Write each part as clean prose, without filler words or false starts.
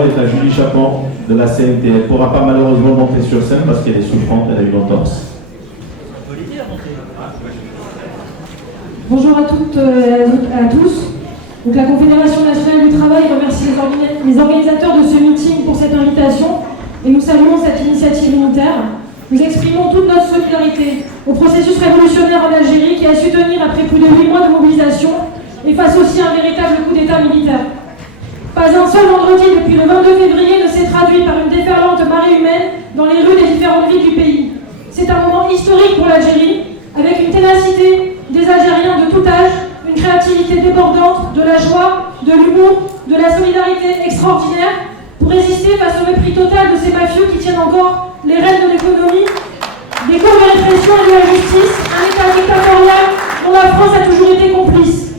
parole est à Julie Chapon de la CNT. Elle ne pourra pas malheureusement monter sur scène parce qu'elle est souffrante, elle a eu l'entorse. Bonjour à toutes et à tous. Donc, la Confédération nationale du travail remercie les organisateurs de ce meeting pour cette invitation et nous saluons cette initiative unitaire. Nous exprimons toute notre solidarité au processus révolutionnaire en Algérie qui a su tenir après plus de 8 mois de mobilisation et face aussi à un véritable coup d'État militaire. Pas un seul vendredi depuis le 22 février ne s'est traduit par une déferlante marée humaine dans les rues des différentes villes du pays. C'est un moment historique pour l'Algérie, avec une ténacité des Algériens de tout âge, une créativité débordante, de la joie, de l'humour, de la solidarité extraordinaire pour résister face au mépris total de ces mafieux qui tiennent encore les rênes de l'économie, des cours de répression et de la justice, un État dictatorial dont la France a toujours été complice.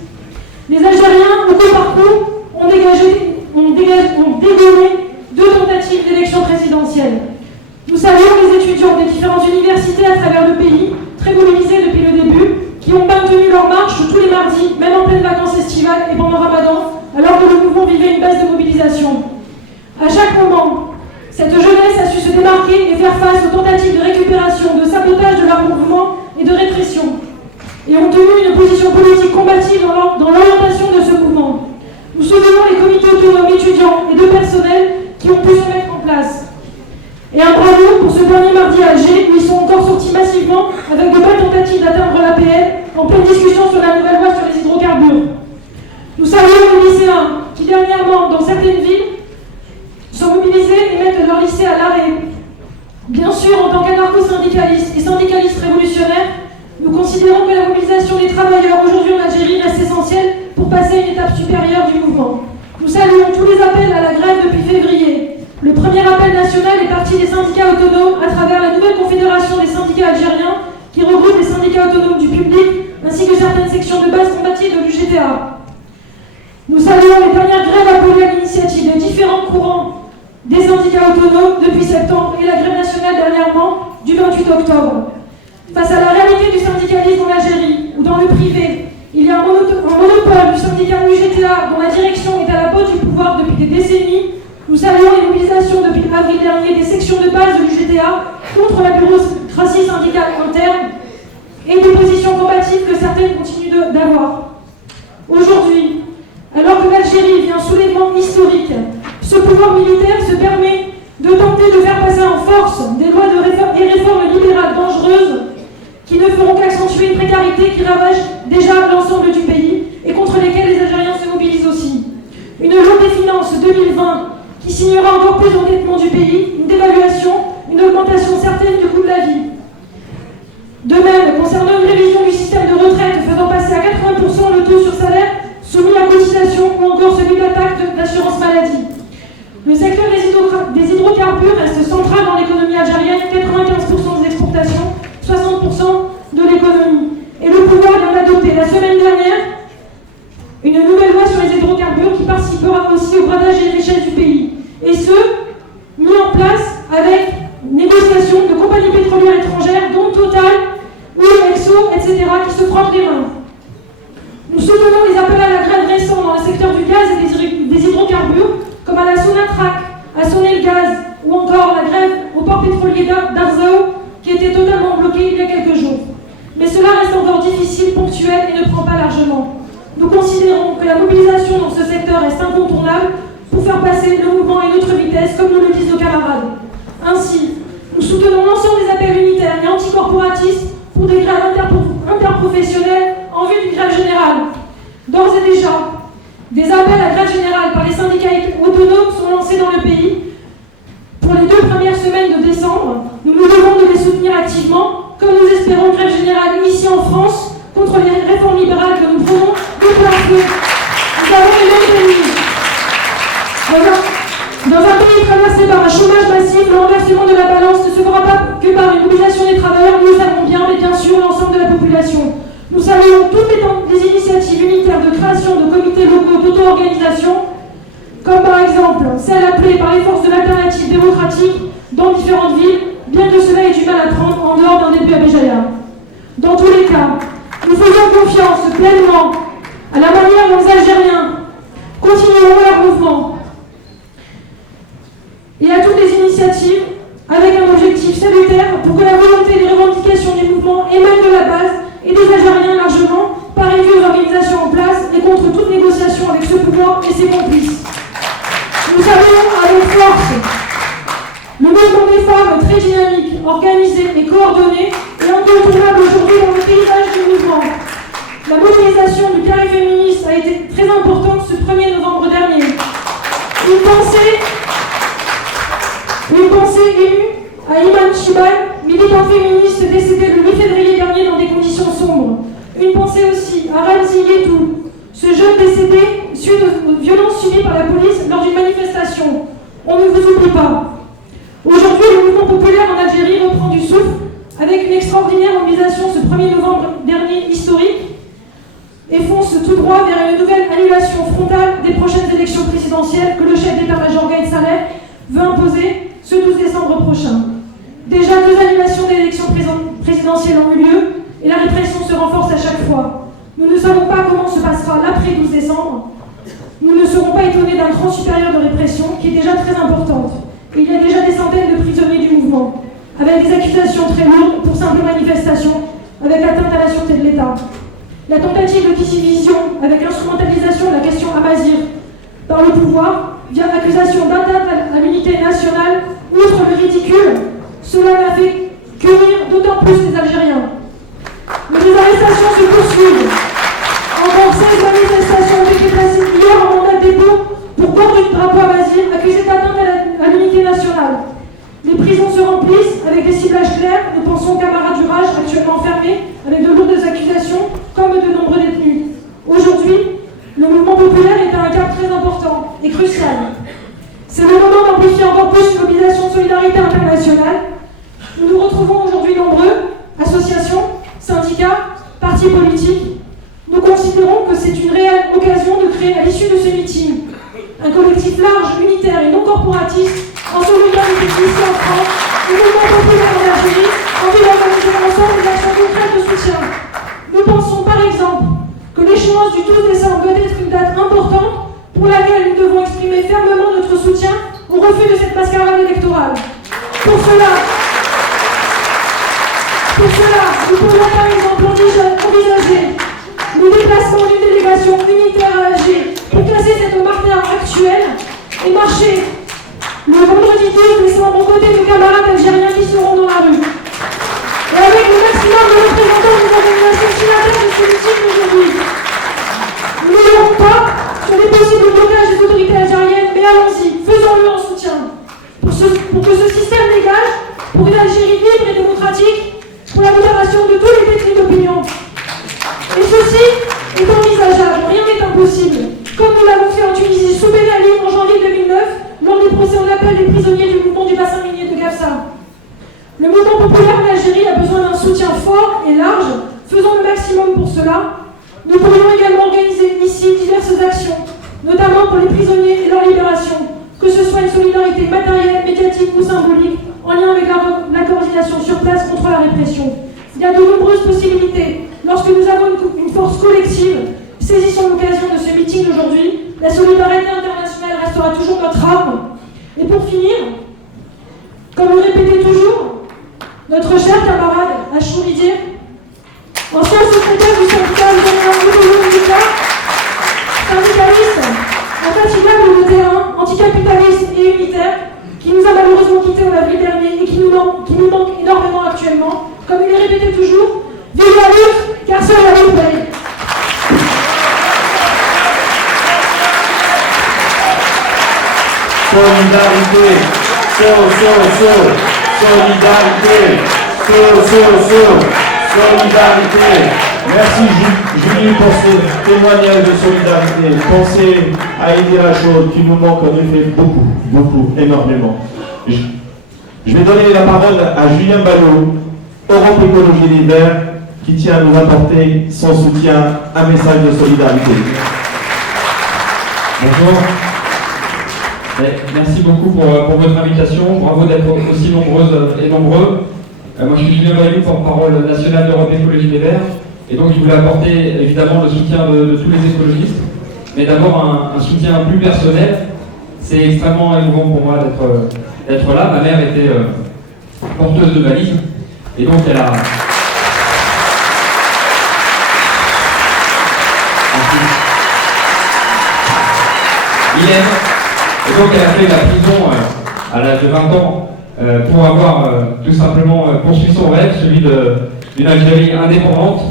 Les Algériens, au coup par coup, ont dégommé 2 tentatives d'élection présidentielle. Nous saluons les étudiants des différentes universités à travers le pays, très mobilisés depuis le début, qui ont maintenu leur marche tous les mardis, même en pleine vacances estivales et pendant Ramadan, alors que le mouvement vivait une baisse de mobilisation. À chaque moment, cette jeunesse a su se démarquer et faire face aux tentatives de récupération, de sabotage de leur mouvement et de répression, et ont tenu une position politique combative dans l'orientation de ce mouvement. Nous soutenons les comités autonomes étudiants et de personnel qui ont pu se mettre en place. Et un bravo pour ce dernier mardi à Alger, où ils sont encore sortis massivement avec de belles tentatives d'atteindre l'APL en pleine discussion sur la nouvelle loi sur les hydrocarbures. Nous saluons les lycéens qui dernièrement, dans certaines villes, sont mobilisés et mettent leur lycée à l'arrêt. Bien sûr, en tant qu'anarcho-syndicalistes et syndicalistes révolutionnaires, nous considérons que la mobilisation des travailleurs aujourd'hui en Algérie reste essentielle pour passer à une étape supérieure du mouvement. Nous saluons tous les appels à la grève depuis février. Le premier appel national est parti des syndicats autonomes à travers la nouvelle confédération des syndicats algériens qui regroupe les syndicats autonomes du public ainsi que certaines sections de base combatives de l'UGTA. Nous saluons les dernières grèves appelées à l'initiative des différents courants des syndicats autonomes depuis septembre et la grève nationale dernièrement du 28 octobre. Face à la réalité du syndicalisme en Algérie ou dans le privé, il y a un monopole du syndicat UGTA dont la direction est à la pointe du pouvoir depuis des décennies. Nous saluons les mobilisations depuis avril dernier des sections de base de l'UGTA contre la bureaucratie syndicale interne et des positions combatives que certaines continuent d'avoir. Aujourd'hui, alors que l'Algérie vit un soulèvement historique, ce pouvoir militaire se permet de tenter de faire passer en force des lois et réformes libérales dangereuses qui ne feront qu'accentuer une précarité qui ravage déjà l'ensemble du pays et contre lesquelles les Algériens se mobilisent aussi. Une loi des finances 2020 qui signera encore plus d'endettement du pays, une dévaluation, une augmentation certaine du coût de la vie. De même, concernant une révision du système de retraite faisant passer à 80% le taux sur salaire soumis à cotisation ou encore celui d'attaque d'assurance maladie. Le secteur des hydrocarbures reste central dans l'économie algérienne, 95% des exportations, 60% de l'économie. Et le pouvoir vient d'adopter la semaine dernière une nouvelle loi sur les hydrocarbures qui participera aussi au bradage des richesses du pays. Et ce, mis en place avec négociation de compagnies pétrolières étrangères, dont Total, ou Exo, etc., qui se frottent les mains. Nous soutenons les appels à la grève récents dans le secteur du gaz et des hydrocarbures, comme à la Sonatrach, à Sonelgaz, ou encore la grève au port pétrolier d'Arzao, qui était totalement bloqué il y a quelques jours. Mais cela reste encore difficile, ponctuel et ne prend pas largement. Nous considérons que la mobilisation dans ce secteur reste incontournable pour faire passer le mouvement à une autre vitesse, comme nous le disent nos camarades. Ainsi, nous soutenons l'ensemble des appels unitaires et anticorporatistes pour des grèves interprofessionnelles en vue d'une grève générale. D'ores et déjà, des appels à grève générale par les syndicats autonomes sont lancés dans le pays. Pour les 2 premières semaines de décembre, nous nous devons de les soutenir activement, comme nous espérons une grève générale ici en France contre les réformes libérales que nous prenons de plein feu. Nous avons les mêmes ennemis. Dans un pays traversé par un chômage massif, le renversement de la balance ne se fera pas que par une mobilisation des travailleurs, nous le savons bien, mais bien sûr l'ensemble de la population. Nous saluons toutes les initiatives unitaires de création de comités locaux d'auto-organisation, comme par exemple celle appelée par les forces de l'alternative démocratique dans différentes villes, bien que cela ait du mal à prendre en dehors d'un début à Béjaïa. Dans tous les cas, nous faisons confiance pleinement à la manière dont les Algériens continueront leur mouvement. initiative avec un objectif salutaire pour que la volonté des revendications du mouvement émane de la base et des Algériens largement, par une vue d'organisation en place et contre toute négociation avec ce pouvoir et ses complices. Nous saluons avec force le mouvement des femmes très dynamique, organisé et coordonné et incontournable aujourd'hui dans le paysage du mouvement. La mobilisation du carré féministe a été très importante ce 1er novembre dernier. Une pensée émue à Iman Chibal, militante féministe décédée le 8 février dernier dans des conditions sombres. Une pensée aussi à Ramzi Yetou, ce jeune décédé suite aux violences subies par la police lors d'une manifestation. On ne vous oublie pas. Aujourd'hui, le mouvement populaire en Algérie reprend du souffle avec une extraordinaire mobilisation ce 1er novembre dernier historique et fonce tout droit vers une nouvelle annulation frontale des prochaines élections présidentielles que le chef d'état-major Gaïd Saleh veut imposer ce 12 décembre prochain. Déjà, 2 annulations d'élections présidentielles ont eu lieu et la répression se renforce à chaque fois. Nous ne savons pas comment se passera l'après 12 décembre. Nous ne serons pas étonnés d'un cran supérieur de répression qui est déjà très importante. Il y a déjà des centaines de prisonniers du mouvement, avec des accusations très lourdes pour simple manifestation, avec atteinte à la sûreté de l'État. La tentative de division avec l'instrumentalisation de la question Amazir par le pouvoir, via l'accusation d'atteinte à l'unité nationale, outre le ridicule, cela n'a fait que rire d'autant plus les Algériens. Mais les arrestations se poursuivent. Encore 16 manifestations ont été placées hier en mandat de dépôt pour bord du drapeau Amazir, accusé d'atteinte à l'unité nationale. Les prisons se remplissent avec des ciblages clairs. Nous pensons aux camarades du Raj actuellement enfermés avec de lourdes accusations, comme de nombreux détenus. Aujourd'hui, le mouvement populaire est à un cap très important et crucial. C'est le moment d'amplifier encore plus une mobilisation de solidarité internationale. Nous nous retrouvons aujourd'hui nombreux, associations, syndicats, partis politiques. Nous considérons que c'est une réelle occasion de créer à l'issue de ce meeting un collectif large, unitaire et non corporatiste, en solidarité ici en France, le mouvement populaire en Algérie, en vue d'organiser ensemble des actions concrètes de soutien. Nous pensons par exemple que l'échéance du 12 décembre doit être une date importante pour laquelle nous devons exprimer fermement notre soutien au refus de cette mascarade électorale. Pour cela, nous pourrions par exemple envisager le déplacement d'une délégation unitaire à Alger pour casser cette martyre actuelle et marcher le vendredi 12 décembre aux côtés de camarades algériens qui seront dans la rue. Et avec le maximum de représentants des organisations signataires de ce meeting d'aujourd'hui. Nous ne l'aurons pas sur les possibles blocages des autorités algériennes, mais allons-y, faisons-le en soutien. Pour que ce système dégage, pour une Algérie libre et démocratique, pour la libération de tous les détenus d'opinion. Et ceci est envisageable, rien n'est impossible. Comme nous l'avons fait en Tunisie sous Ben Ali en janvier 2009, lors du procès en appel des prisonniers du mouvement du bassin minier de Gafsa. Le mouvement populaire en Algérie a besoin d'un soutien fort et large. Faisons le maximum pour cela. Nous pourrions également organiser ici diverses actions, notamment pour les prisonniers et leur libération, que ce soit une solidarité matérielle, médiatique ou symbolique, en lien avec la coordination sur place contre la répression. Il y a de nombreuses possibilités. Lorsque nous avons une force collective, saisissons l'occasion de ce meeting d'aujourd'hui. La solidarité internationale restera toujours notre arme. Et pour finir, comme le répétait toujours notre cher camarade Achouridier, ancien secrétaire du syndicat algérien, syndicaliste, infatigable de terrain, anticapitaliste et unitaire, qui nous a malheureusement quittés en avril dernier et qui nous manque énormément actuellement. Comme il le répétait toujours, vive la lutte, car seule la lutte paye. Solidarité, solidarité. Merci Julie pour ce témoignage de solidarité. Pensez à aider la chose qui nous manque en effet beaucoup, énormément. Je vais donner la parole à Julien Ballot, Europe Écologie Les Verts, qui tient à nous apporter son soutien, un message de solidarité. Bonjour. Merci beaucoup pour votre invitation. Bravo d'être aussi nombreuses et nombreux. Moi, je suis Julien Ballot, porte-parole national d'Europe Écologie Les Verts. Et donc, je voulais apporter évidemment le soutien de tous les écologistes. Mais d'abord, un soutien plus personnel. c'est extrêmement émouvant pour moi d'être là. Ma mère était porteuse de valises, et donc elle a... Et donc elle a fait la prison à l'âge de 20 ans pour avoir tout simplement poursuivi son rêve, celui d'une Algérie indépendante.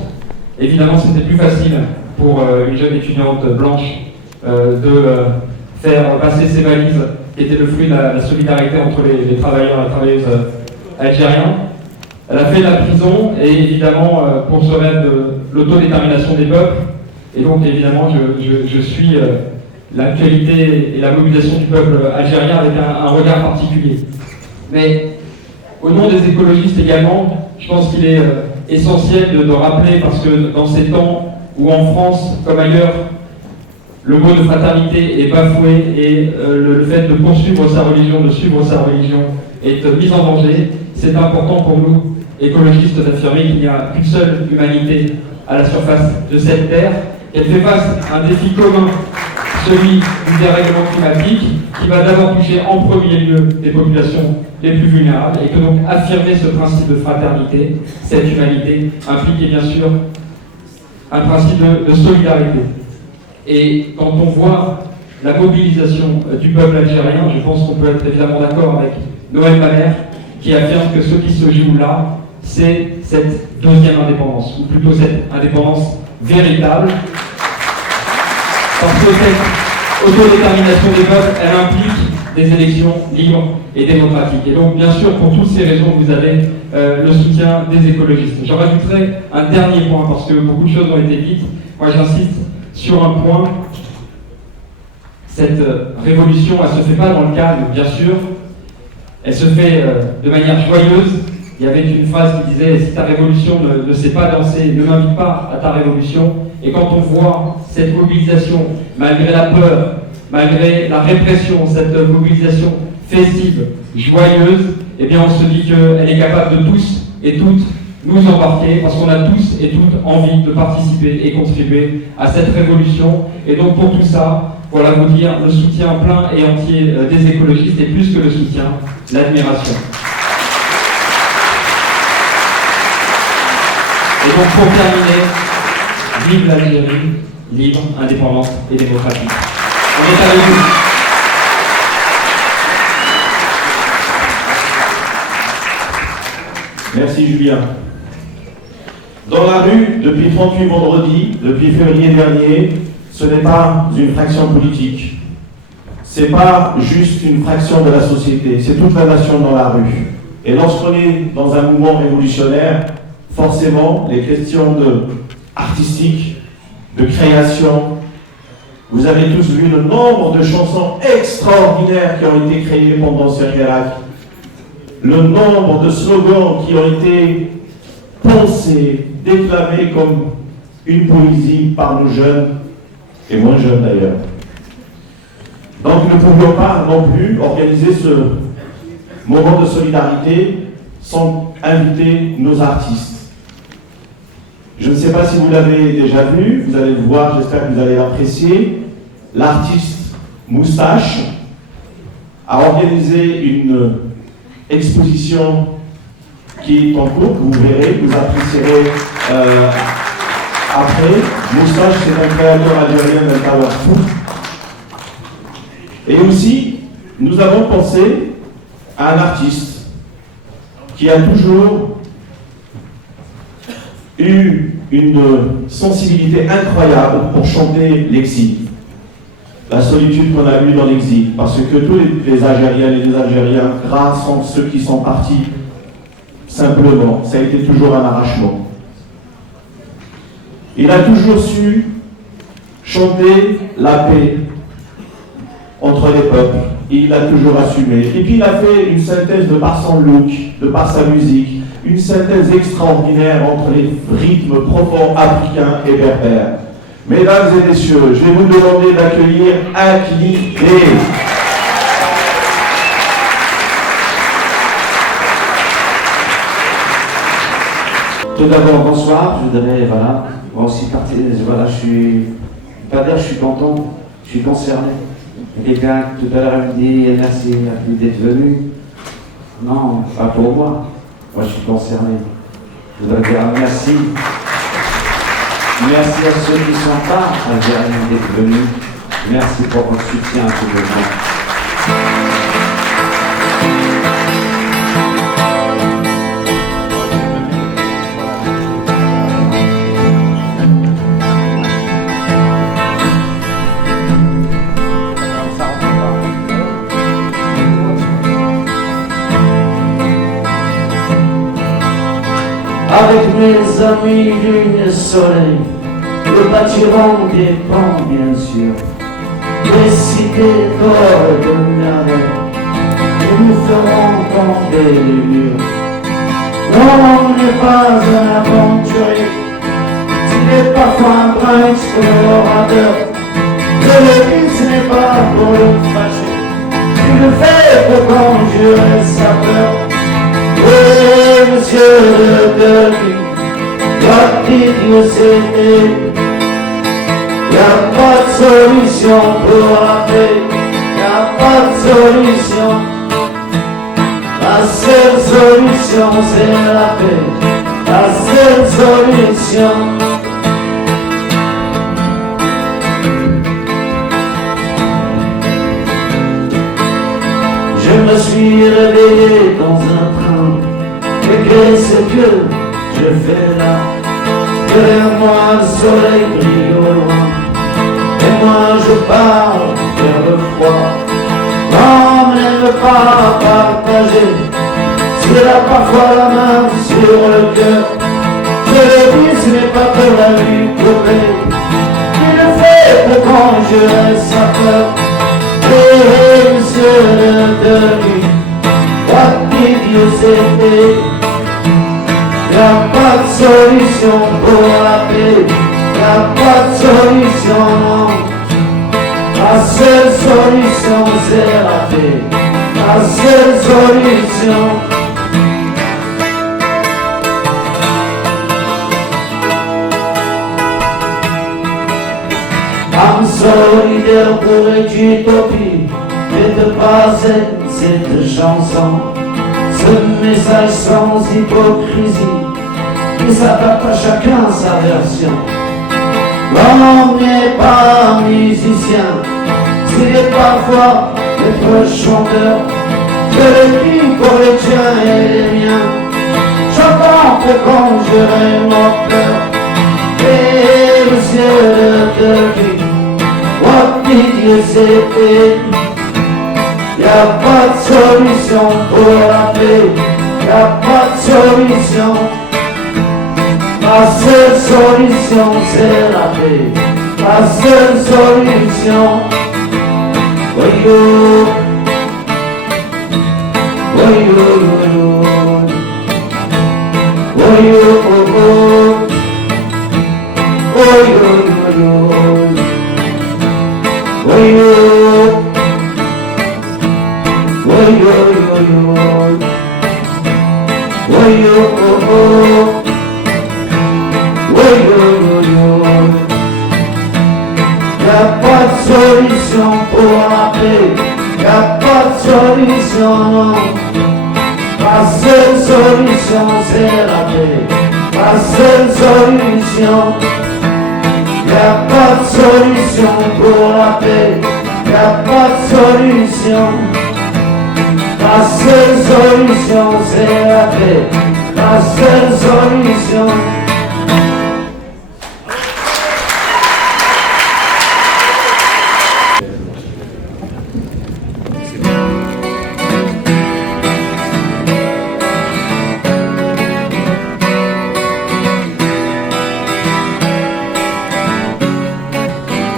Évidemment, c'était plus facile pour une jeune étudiante blanche de faire passer ses valises, qui étaient le fruit de la solidarité entre les travailleurs et travailleuses algériens. Elle a fait la prison, et évidemment, pour ce rêve de l'autodétermination des peuples. Et donc, évidemment, je suis l'actualité et la mobilisation du peuple algérien avec un regard particulier. Mais au nom des écologistes également, je pense qu'il est essentiel de rappeler, parce que dans ces temps où en France, comme ailleurs, le mot de fraternité est bafoué et le fait de poursuivre sa religion, de suivre sa religion est mis en danger, c'est important pour nous, écologistes, d'affirmer qu'il n'y a qu'une seule humanité à la surface de cette terre, qu'elle fait face à un défi commun, celui du dérèglement climatique, qui va d'abord toucher en premier lieu les populations les plus vulnérables, et que donc affirmer ce principe de fraternité, cette humanité, implique bien sûr un principe de solidarité. Et quand on voit la mobilisation du peuple algérien, je pense qu'on peut être évidemment d'accord avec Noël Mamère, qui affirme que ce qui se joue là, c'est cette deuxième indépendance, ou plutôt cette indépendance véritable. Parce que cette autodétermination des peuples, elle implique des élections libres et démocratiques. Et donc, bien sûr, pour toutes ces raisons, vous avez le soutien des écologistes. J'en rajouterai un dernier point, parce que beaucoup de choses ont été dites. Moi, j'insiste sur un point. Cette révolution, elle ne se fait pas dans le calme, bien sûr. Elle se fait de manière joyeuse. Il y avait une phrase qui disait « Si ta révolution ne sait pas danser, ne m'invite pas à ta révolution ». Et quand on voit cette mobilisation, malgré la peur, malgré la répression, cette mobilisation festive, joyeuse, eh bien on se dit qu'elle est capable de tous et toutes nous embarquer, parce qu'on a tous et toutes envie de participer et contribuer à cette révolution. Et donc pour tout ça, voilà vous dire le soutien plein et entier des écologistes, et plus que le soutien, l'admiration. Et donc pour terminer, vive l'Algérie, libre, indépendante et démocratique. On est avec vous. Merci Julien. Dans la rue, depuis 38 vendredis, depuis février dernier, ce n'est pas une fraction politique. Ce n'est pas juste une fraction de la société, c'est toute la nation dans la rue. Et lorsqu'on est dans un mouvement révolutionnaire, forcément, les questions artistiques, de création, vous avez tous vu le nombre de chansons extraordinaires qui ont été créées pendant ce Irak, le nombre de slogans qui ont été pensés, déclamés comme une poésie par nos jeunes, et moins jeunes d'ailleurs. Donc nous ne pouvions pas non plus organiser ce moment de solidarité sans inviter nos artistes. Je ne sais pas si vous l'avez déjà vu, vous allez le voir, j'espère que vous allez l'apprécier. L'artiste Moustache a organisé une exposition qui est en cours, que vous verrez, vous apprécierez après. Moustache, c'est un créateur algérien d'un talent fou. Et aussi, nous avons pensé à un artiste qui a toujours eu une sensibilité incroyable pour chanter l'exil, la solitude qu'on a eue dans l'exil, parce que tous les Algériens et les Algériens, grâce à ceux qui sont partis, simplement, ça a été toujours un arrachement. Il a toujours su chanter la paix entre les peuples, et il a toujours assumé. Et puis il a fait une synthèse de par son look, de par sa musique, une synthèse extraordinaire entre les rythmes profonds africains et berbères. Mesdames et messieurs, je vais vous demander d'accueillir Akli D. Tout d'abord, bonsoir. Je voudrais, moi aussi partir, je suis content, je suis concerné. Quelqu'un tout à l'heure me dit merci d'être venu. Non, pas pour moi. Moi, je suis concerné. Je voudrais dire merci. Merci à ceux qui ne sont pas algériens d'être venus. Merci pour votre soutien à tous les gens. Avec mes amis lune soleil, le bâtiment dépend bien sûr des cités d'or et de merveille, et nous ferons tomber les murs. Non, on n'est pas un aventurier, s'il est parfois un brin explorateur. Le but ce n'est pas pour le fâcher, il le fait pour conjurer sa peur. Oui, monsieur le Derby, what did you say? Y'a pas de solution pour la paix, y'a pas de solution. La seule solution c'est la paix, la seule solution. Je me suis réveillé dans un train, et qu'est-ce que je fais là? Derrière moi le soleil brille au loin, et moi je pars vers le froid. L'homme n'aime pas partager, s'il a parfois la main sur le cœur. Je le dis, ce n'est pas pour la lui couper, il le fait pour conjurer sa peur. Hey, monsieur le Derby, what did you say? Y'a pas de solution pour la paix, y'a pas de solution, non. La seule solution c'est la paix, la seule solution. Âme solidaire pour utopie, et de passer cette chanson, ce message sans hypocrisie, qui s'adapte à chacun sa version. L'homme n'est pas musicien, s'il est parfois être chanteur. Je le dis pour les tiens et les miens, j'entends pour conjurer mon cœur. Et le ciel de vie, what did you say? Y'a pas de solution pour la paix, y'a pas de solution. La seule solution c'est la paix, la seule solution. Voyou, voyou, voyou, voyou, voyou, voyou, voyou. Woy y'a pas de solution pour la paix, y'a pas de solution, non. La seule solution c'est la paix, la seule solution. Y'a pas de solution pour la paix, y'a pas de solution. La seule solution c'est la paix, la seule solution.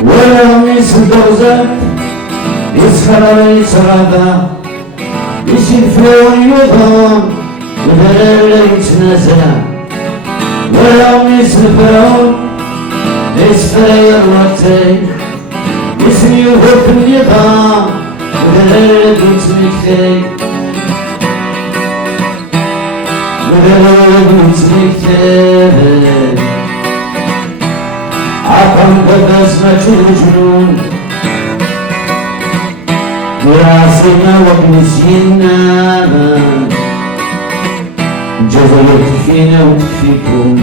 Well, Mr. Dozer, it's Sarada. يشيل فوق يضم وبلغت نزل ويوم يسفرون يسفر الوقتين يسمي وفق النظام وبلغت مكتين وبلغت مكتين عقم ببسمة الجنون وراسنا وكنسينا الجزائر تكفينا وتكفيكم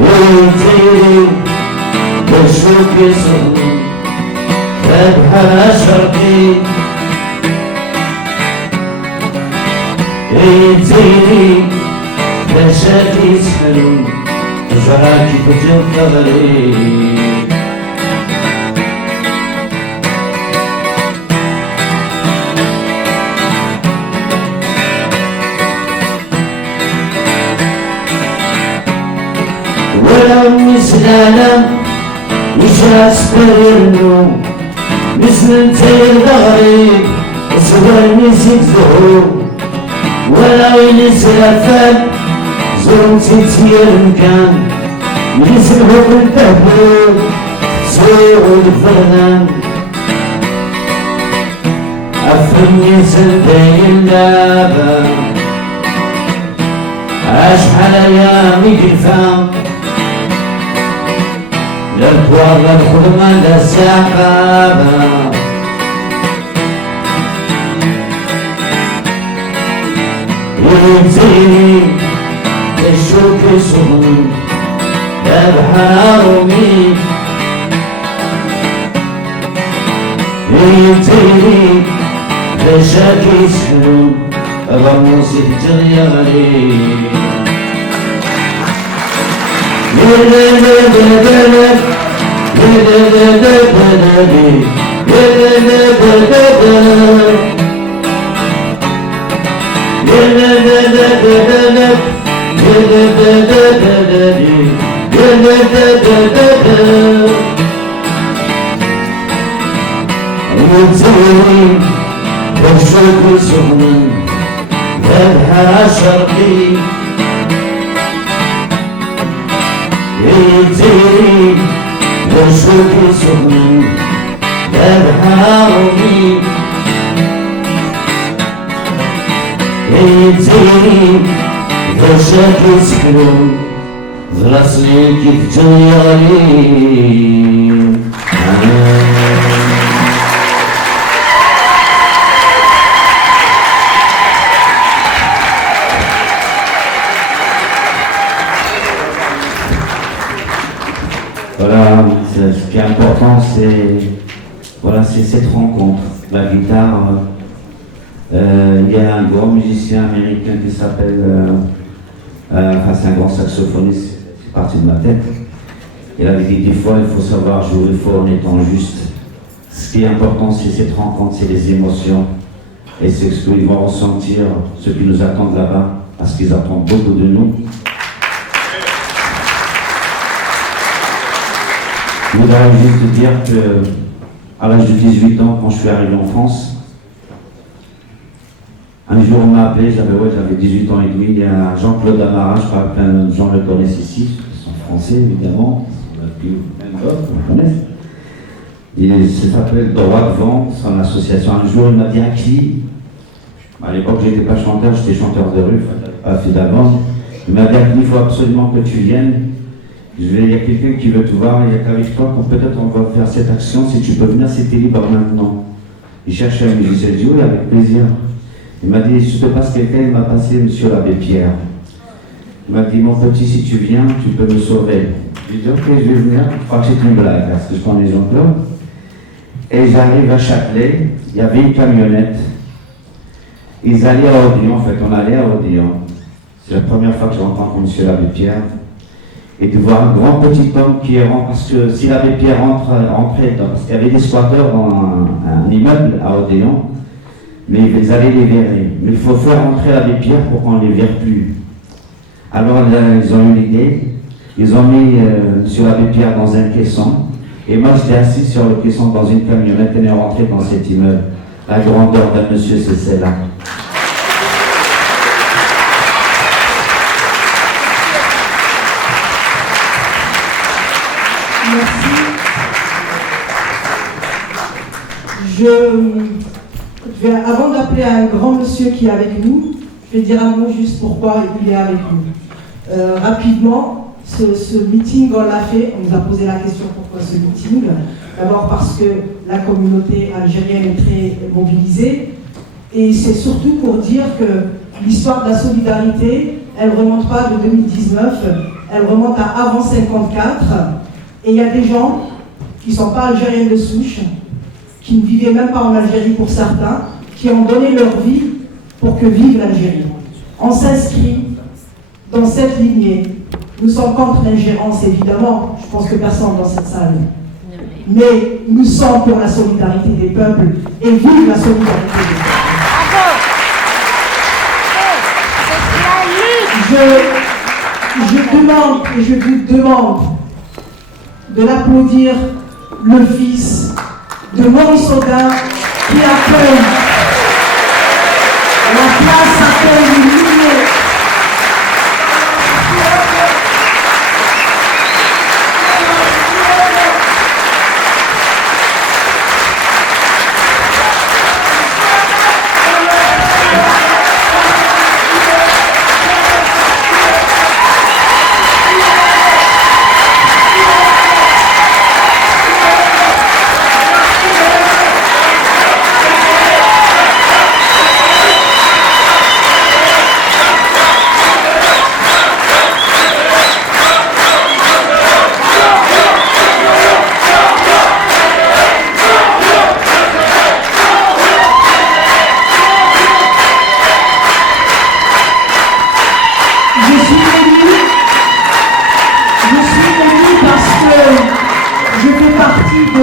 وينتيري بشوك يصر فبحر شرقي وينتيري بشاك يسحلون جراكي بجن ثغري ولو نسلانا وجا سبرنو نسل نتاير ضغريب وصغر نسيك زهور ولو ينزل فات زرمتي تير مكان يسلبوا بالتهبول سوق الفرنان أفهمني سنتين دابا أشحال أيامي كيفان لا الكوار لا الخدمة لا السحابة ينزيني الشوك يصون لا بحارمي ينزيني لشاك يسحون رموسي الجري غريب ينزيني بالشوك يصون ذبحها شرقي ينزيني بالشوك يصون ذبحها رومي ينزيني بالشوك يسكنون ظلصني كيف جيالي Voilà, ce qui est important, c'est cette rencontre. La guitare, il y a un grand musicien américain qui s'appelle, c'est un grand saxophoniste, c'est parti de ma tête. Il avait dit des fois, il faut savoir jouer fort en étant juste. Ce qui est important, c'est cette rencontre, c'est les émotions. Et c'est ce qu'ils vont ressentir, ceux qui nous attendent là-bas, parce qu'ils attendent beaucoup de nous. Je voudrais juste dire qu'à l'âge de 18 ans, quand je suis arrivé en France, un jour on m'a appelé, j'avais 18 ans et demi, il y a Jean-Claude Amara, je crois que plein de gens le connaissent ici, ils sont français évidemment, même d'autres, on le connaît. Il s'appelle Droit Devant, son association. Un jour il m'a dit à qui, à l'époque j'étais pas chanteur, j'étais chanteur de rue, pas fait d'avance. Il m'a dit à qui, il faut absolument que tu viennes. Il y a quelqu'un qui veut te voir, il y a qu'avec toi qu'on peut-être on va faire cette action, si tu peux venir, c'était libre maintenant. Il cherchait un musicien, j'ai dit oui, avec plaisir. Il m'a dit, je te passe quelqu'un, il m'a passé Monsieur l'abbé Pierre. Il m'a dit, mon petit, si tu viens, tu peux me sauver. J'ai dit, ok, je vais venir, je crois que c'est une blague, parce que je connais Jean-Claude. Et j'arrive à Châtelet, il y avait une camionnette. Ils allaient à Odillon, en fait, on allait à Odillon. C'est la première fois que je rencontre Monsieur l'abbé Pierre. Et de voir un grand petit homme qui rentre, parce que si l'abbé Pierre rentrait, parce qu'il y avait des squatteurs dans un immeuble à Odéon, mais ils allaient les verrer. Mais il faut faire rentrer l'abbé Pierre pour qu'on ne les verre plus. Alors là, ils ont eu l'idée, ils ont mis sur l'abbé Pierre dans un caisson, et moi j'étais assis sur le caisson dans une camionnette et on est rentré dans cet immeuble. La grandeur d'un monsieur, c'est celle-là. Avant d'appeler un grand monsieur qui est avec nous, Je vais dire un mot juste pourquoi il est avec nous. Rapidement, ce meeting, on l'a fait, on nous a posé la question pourquoi ce meeting. D'abord parce que la communauté algérienne est très mobilisée, et c'est surtout pour dire que l'histoire de la solidarité, elle ne remonte pas de 2019, elle remonte à avant 54, et il y a des gens qui ne sont pas algériens de souche, qui ne vivaient même pas en Algérie pour certains, qui ont donné leur vie pour que vive l'Algérie. On s'inscrit dans cette lignée. Nous sommes contre l'ingérence, évidemment, je pense que personne dans cette salle. Mais nous sommes pour la solidarité des peuples, et vive la solidarité des peuples. Je demande, et je vous demande de l'applaudir, le fils de Maurice Audin, qui accueille la place accueille une lignée.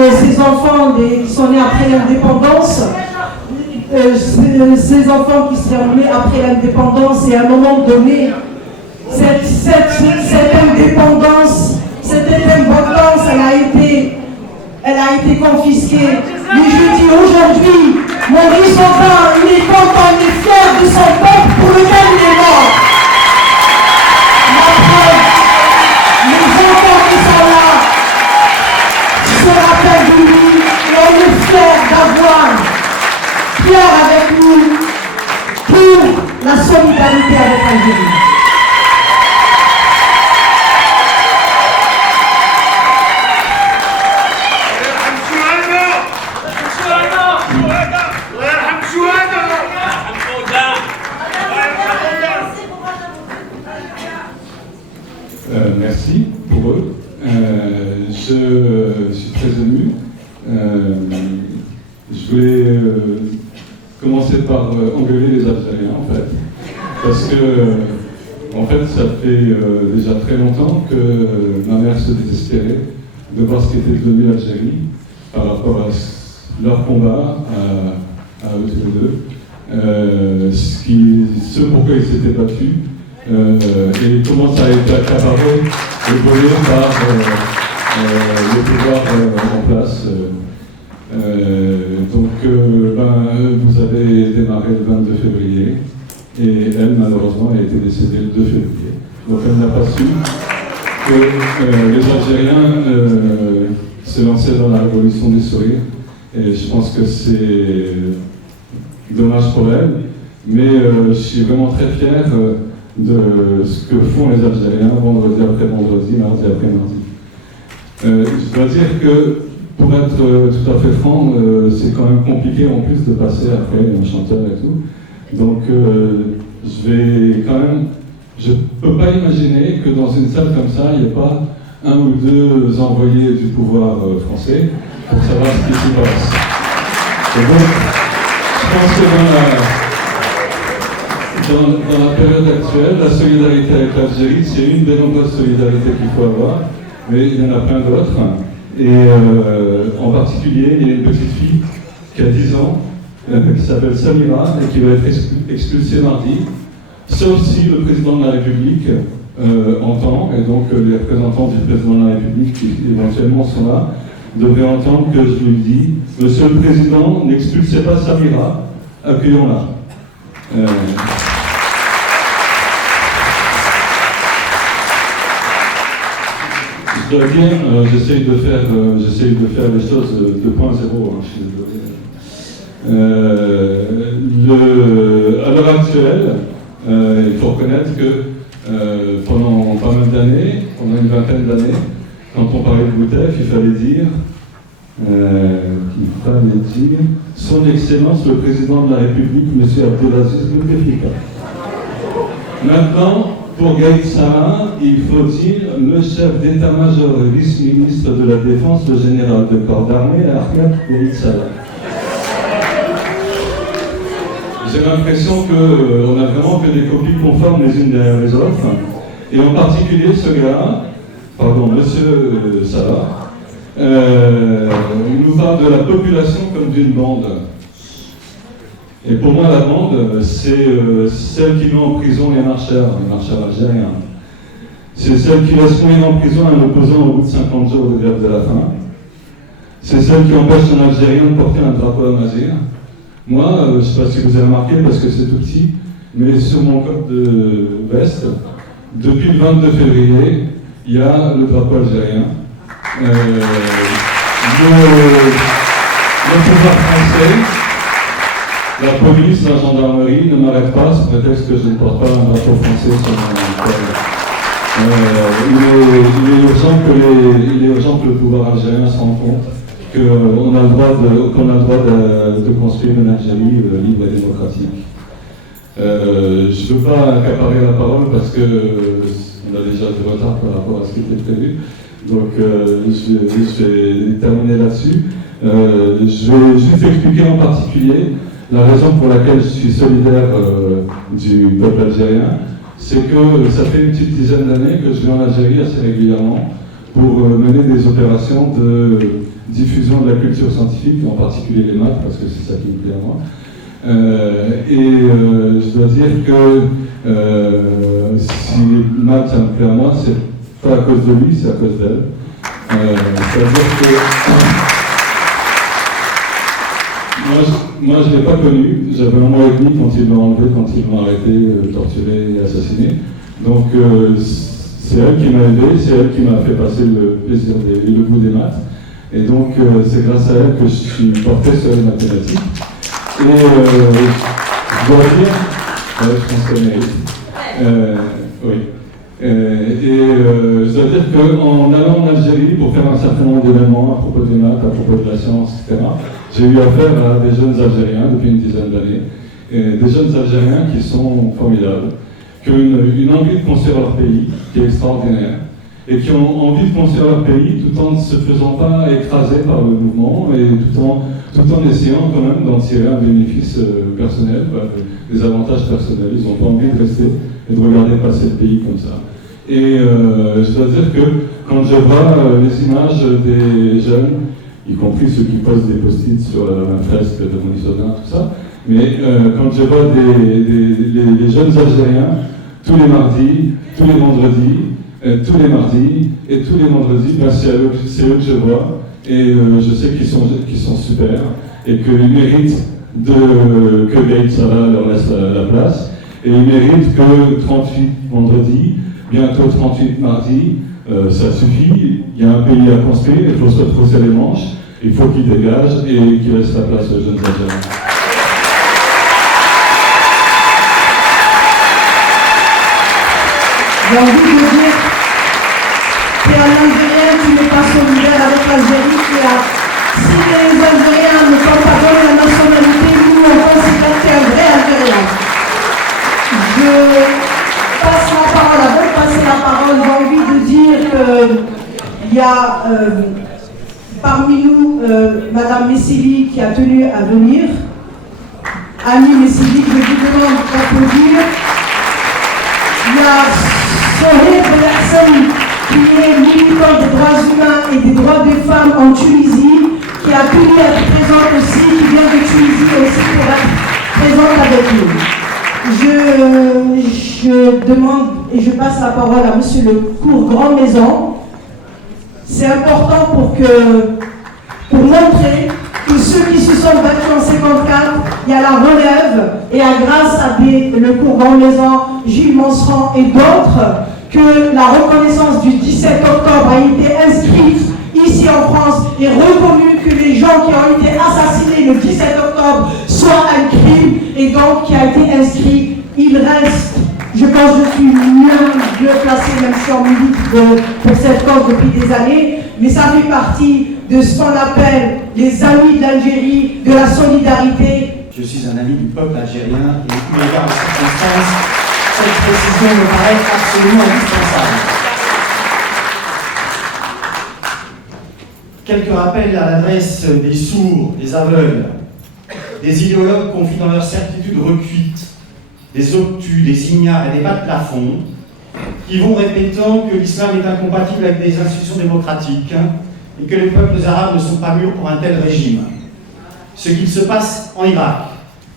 Ces enfants qui sont nés après l'indépendance, et à un moment donné, cette indépendance, elle a été confisquée. Mais je dis aujourd'hui, Maurice Audin, il est content, il est fier de son peuple pour lequel il est mort. La preuve, les enfants qui sont là se rappellent de lui, et on est fier avec nous pour la solidarité avec l'Algérie. Merci pour eux. Je suis très ému. Je voulais commencer par engueuler les Algériens, en fait, parce que en fait ça fait déjà très longtemps que ma mère se désespérait de voir ce qu'était devenu l'Algérie par rapport à leur combat à eux tous les deux, ce pourquoi ils s'étaient battus, et comment ça a été accaparé et volé par le pouvoir en place. Vous avez démarré le 22 février, et elle, malheureusement, a été décédée le 2 février. Donc elle n'a pas su que les Algériens se lançaient dans la révolution des sourires, et je pense que c'est dommage pour elle, mais je suis vraiment très fier de ce que font les Algériens vendredi après vendredi, mardi après mardi. Je dois dire que, pour être tout à fait franc, c'est quand même compliqué en plus de passer après un chanteur et tout. Donc je peux pas imaginer que dans une salle comme ça, il n'y ait pas un ou deux envoyés du pouvoir français pour savoir ce qui s'y passe. Et donc, je pense que dans la période actuelle, la solidarité avec l'Algérie, c'est une des nombreuses solidarités qu'il faut avoir, mais il y en a plein d'autres. Et en particulier, il y a une petite fille qui a 10 ans, qui s'appelle Samira, et qui va être expulsée mardi, sauf si le président de la République entend, et donc les représentants du président de la République qui éventuellement sont là, devraient entendre que je lui dis « Monsieur le Président, n'expulsez pas Samira, accueillons-la ». Je dois dire, j'essaye de faire les choses 2.0, je suis désolé. À l'heure actuelle, Il faut reconnaître que pendant pas mal d'années, pendant une vingtaine d'années, quand on parlait de Boutef, il fallait dire Son Excellence le Président de la République, M. Abdelaziz Bouteflika. Maintenant, pour Gaïd Salah, il faut dire le chef d'état-major et vice-ministre de la Défense, le général de corps d'armée, Ahmed Gaïd Salah. J'ai l'impression qu'on a vraiment que des copies conformes les unes derrière les autres. Et en particulier, ce gars, monsieur Salah, il nous parle de la population comme d'une bande. Et pour moi, la bande, c'est celle qui met en prison les marcheurs algériens. C'est celle qui laisse mourir en prison un opposant au bout de 50 jours de grève de la faim. C'est celle qui empêche un Algérien de porter un drapeau à Mazir. Moi, je ne sais pas si vous avez remarqué parce que c'est tout petit, mais sur mon code de veste, depuis le 22 février, il y a le drapeau algérien. Le pouvoir français, la police, la gendarmerie ne m'arrêtent pas sous prétexte que je ne porte pas un drapeau français sur mon corps. Il est urgent que le pouvoir algérien se rende compte qu'on a le droit de construire une Algérie libre et démocratique. Je ne veux pas accaparer la parole parce qu'on a déjà du retard par rapport à ce qui était prévu. Donc je vais terminer là-dessus. Je vais juste expliquer en particulier la raison pour laquelle je suis solidaire du peuple algérien. C'est que ça fait une petite dizaine d'années que je vais en Algérie assez régulièrement pour mener des opérations de diffusion de la culture scientifique, en particulier les maths, parce que c'est ça qui me plaît à moi. Je dois dire que si les maths ça me plaît à moi, c'est pas à cause de lui, c'est à cause d'elle. C'est-à-dire que moi je ne l'ai pas connu, j'avais un mois et demi quand ils l'ont enlevé, quand ils l'ont arrêté, torturé et assassiné. Donc c'est elle qui m'a aidé, c'est elle qui m'a fait passer le plaisir et le goût des maths. Et donc c'est grâce à elle que je suis porté sur les mathématiques. Et je dois dire, je pense qu'elle mérite. Oui. Je dois dire qu'en allant en Algérie pour faire un certain nombre d'événements à propos des maths, à propos de la science, etc., j'ai eu affaire à des jeunes Algériens depuis une dizaine d'années, des jeunes Algériens qui sont formidables, qui ont une envie de construire leur pays qui est extraordinaire, et qui ont envie de construire leur pays tout en ne se faisant pas écraser par le mouvement et tout en essayant quand même d'en tirer un bénéfice personnel, des avantages personnels. Ils n'ont pas envie de rester et de regarder passer le pays comme ça. Et je dois dire que quand je vois les images des jeunes, y compris ceux qui posent des post-it sur la fresque de Maurice Audin, tout ça, mais quand je vois les jeunes Algériens, tous les mardis, tous les vendredis, tous les mardis et tous les vendredis, ben c'est eux que je vois, et je sais qu'ils sont super, et qu'ils méritent que Gaïd Salah leur laisse la place, et ils méritent que 38 vendredis, bientôt 38 mardis, ça suffit, il y a un pays à construire, il faut se retrousser les manches, il faut qu'ils dégagent et qu'ils laissent la place aux jeunes Algériens. J'ai envie de dire, tu es un Algérien, tu n'es pas solidaire avec l'Algérie, si les Algériens ne t'ont pas donné la nationalité, nous on considère que tu es un vrai Algérien. Je passe la parole, avant de passer la parole, j'ai envie de dire qu'il y a parmi nous Madame Messili qui a tenu à venir. Annie Messili, je vous demande d'applaudir. Il y a Soheb Belhassan, qui est militant des droits humains et des droits des femmes en Tunisie, qui a tenu à être présente aussi, qui vient de Tunisie aussi pour être présente avec nous. Je demande et je passe la parole à Monsieur le Cour Grand Maison. C'est important pour montrer que ceux qui se sont battus en 54, il y a la relève, et grâce à le Cour Grand Maison, Gilles Monserand et d'autres, que la reconnaissance du 17 octobre a été inscrite ici en France et reconnue, que les gens qui ont été assassinés le 17 octobre soient un crime, et donc qui a été inscrit. Il reste quand je suis mieux placée, même si on milite pour cette cause depuis des années, mais ça fait partie de ce qu'on appelle les amis de l'Algérie, de la solidarité. Je suis un ami du peuple algérien et eu égard aux circonstances, cette précision me paraît absolument indispensable. Quelques rappels à l'adresse des sourds, des aveugles, des idéologues confient dans leur certitude recuite, des obtus, des ignares et des bas de plafond, qui vont répétant que l'islam est incompatible avec des institutions démocratiques et que les peuples arabes ne sont pas mûrs pour un tel régime. Ce qu'il se passe en Irak,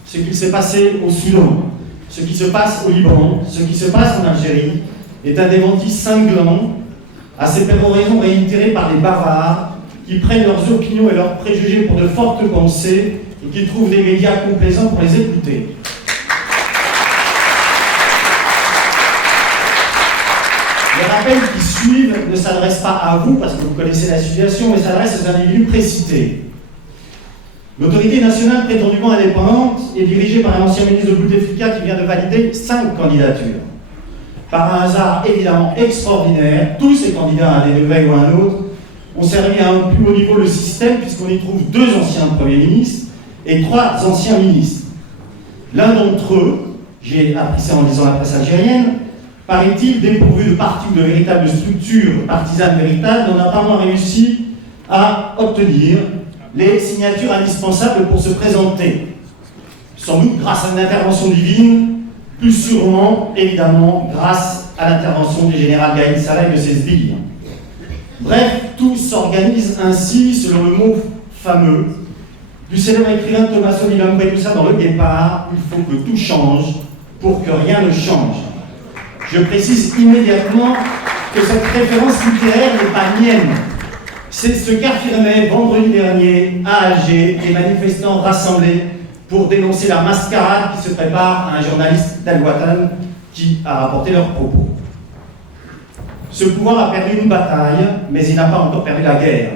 ce qu'il s'est passé au Soudan, ce qui se passe au Liban, ce qui se passe en Algérie, est un démenti cinglant à ces péroraisons réitérées par les bavards qui prennent leurs opinions et leurs préjugés pour de fortes pensées et qui trouvent des médias complaisants pour les écouter. Les rappels qui suivent ne s'adressent pas à vous, parce que vous connaissez la situation, mais s'adressent aux individus précités. L'autorité nationale prétendument indépendante est dirigée par un ancien ministre de Bouteflika qui vient de valider 5 candidatures. Par un hasard évidemment extraordinaire, tous ces candidats, à des degrés ou à un autre, ont servi à un plus haut niveau le système, puisqu'on y trouve 2 anciens premiers ministres et 3 anciens ministres. L'un d'entre eux, j'ai appris ça en lisant la presse algérienne, paraît-il dépourvu de parti ou de véritables structures partisanes véritables, n'en a pas moins réussi à obtenir les signatures indispensables pour se présenter. Sans doute grâce à une intervention divine, plus sûrement, évidemment, grâce à l'intervention du général Gaïd Salah et de ses sbires. Bref, tout s'organise ainsi selon le mot fameux du célèbre écrivain Tommaso di Lampedusa dans Le Guépard: il faut que tout change pour que rien ne change. Je précise immédiatement que cette référence littéraire n'est pas mienne. C'est ce qu'affirmaient vendredi dernier à Alger les manifestants rassemblés pour dénoncer la mascarade qui se prépare à un journaliste d'Al-Watan qui a rapporté leurs propos. Ce pouvoir a perdu une bataille, mais il n'a pas encore perdu la guerre.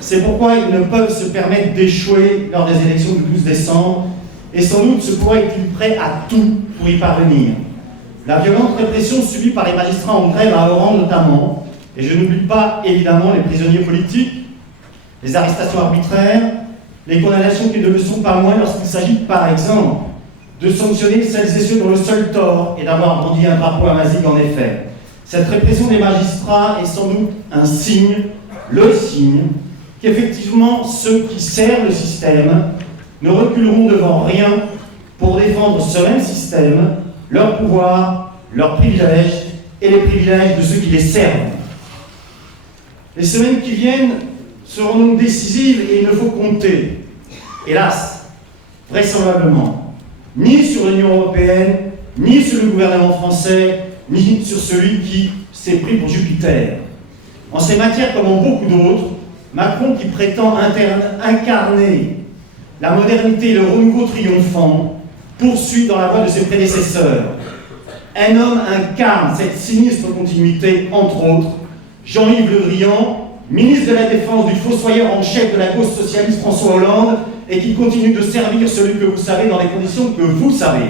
C'est pourquoi ils ne peuvent se permettre d'échouer lors des élections du 12 décembre, et sans doute ce pouvoir est-il prêt à tout pour y parvenir. La violente répression subie par les magistrats en grève à Oran notamment, et je n'oublie pas évidemment les prisonniers politiques, les arrestations arbitraires, les condamnations qui ne le sont pas moins lorsqu'il s'agit par exemple de sanctionner celles et ceux dont le seul tort est d'avoir brandi un drapeau amazique en effet. Cette répression des magistrats est sans doute un signe, le signe, qu'effectivement ceux qui servent le système ne reculeront devant rien pour défendre ce même système, leur pouvoir, leurs privilèges et les privilèges de ceux qui les servent. Les semaines qui viennent seront donc décisives et il ne faut compter, hélas, vraisemblablement, ni sur l'Union européenne, ni sur le gouvernement français, ni sur celui qui s'est pris pour Jupiter. En ces matières comme en beaucoup d'autres, Macron, qui prétend incarner la modernité et le renouveau triomphant, poursuit dans la voie de ses prédécesseurs. Un homme incarne cette sinistre continuité, entre autres, Jean-Yves Le Drian, ministre de la Défense du fossoyeur en chef de la gauche socialiste François Hollande, et qui continue de servir celui que vous savez dans les conditions que vous savez.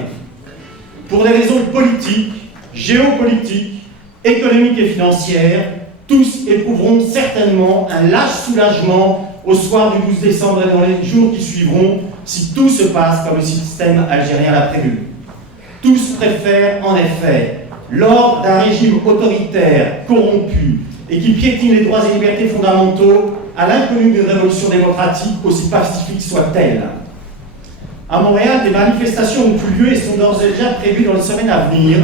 Pour des raisons politiques, géopolitiques, économiques et financières, tous éprouveront certainement un lâche soulagement au soir du 12 décembre et dans les jours qui suivront, si tout se passe comme le système algérien l'a prévu. Tous préfèrent en effet, lors d'un régime autoritaire, corrompu, et qui piétine les droits et libertés fondamentaux, à l'inconnu d'une révolution démocratique, aussi pacifique soit-elle. À Montréal, des manifestations ont eu lieu et sont d'ores et déjà prévues dans les semaines à venir,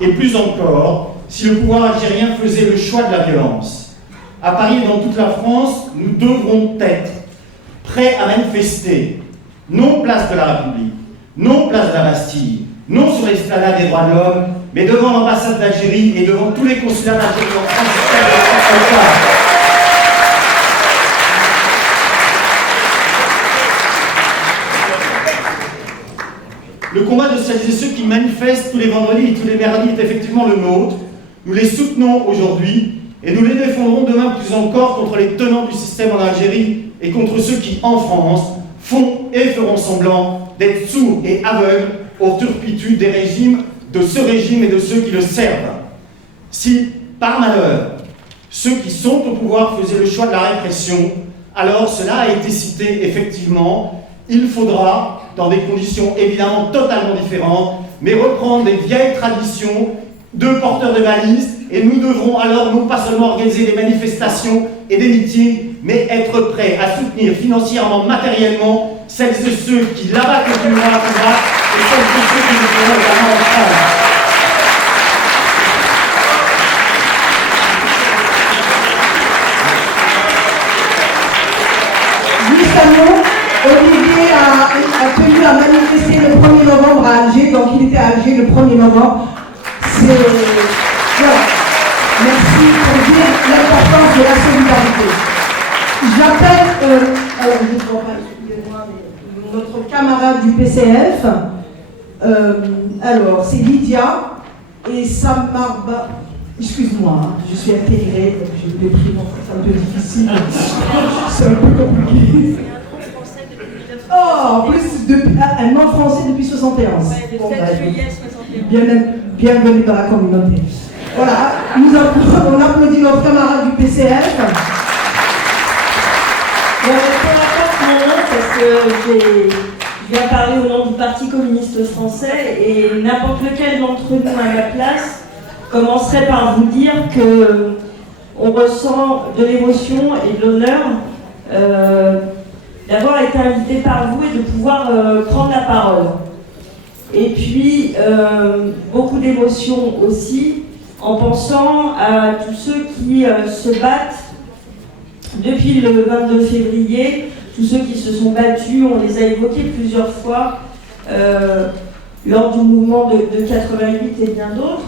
et plus encore, si le pouvoir algérien faisait le choix de la violence. À Paris et dans toute la France, nous devrons être prêts à manifester, non place de la République, non place de la Bastille, non sur l'esplanade des droits de l'homme, mais devant l'ambassade d'Algérie et devant tous les consulats d'Algérie en France. Le combat de celles et ceux qui manifestent tous les vendredis et tous les mardis est effectivement le nôtre. Nous les soutenons aujourd'hui et nous les défendrons demain plus encore contre les tenants du système en Algérie et contre ceux qui, en France, font et feront semblant d'être sourds et aveugles aux turpitudes des régimes de ce régime et de ceux qui le servent. Si, par malheur, ceux qui sont au pouvoir faisaient le choix de la répression, alors cela a été cité effectivement, il faudra, dans des conditions évidemment totalement différentes, mais reprendre des vieilles traditions de porteurs de valises, et nous devrons alors non pas seulement organiser des manifestations et des meetings, mais être prêts à soutenir financièrement, matériellement, celles et ceux qui là-bas continueront à combattre, et celles et ceux qui nous feront également en France. Olivier a tenu à manifester le 1er novembre à Alger, donc il était à Alger le 1er novembre. Voilà. Merci pour dire l'importance de la solidarité. J'appelle, alors je ne vois pas, excusez-moi, mais notre camarade du PCF. Alors, c'est Lydia et Samarba. Excuse-moi, je suis intégrée, donc j'ai des prix, donc c'est un peu difficile. C'est un peu compliqué. Oh, en plus, un nom français depuis 71. Ouais, Bon, 7 juillet 71. Bienvenue dans la communauté. Voilà, on applaudit notre camarade du PCF. Bon, peu importe mon nom, parce que je viens parler au nom du Parti communiste français, et n'importe lequel d'entre nous à ma place commencerait par vous dire que on ressent de l'émotion et de l'honneur d'avoir été invité par vous et de pouvoir prendre la parole. Et puis, beaucoup d'émotions aussi, en pensant à tous ceux qui se battent depuis le 22 février, tous ceux qui se sont battus, on les a évoqués plusieurs fois, lors du mouvement de 88 et bien d'autres.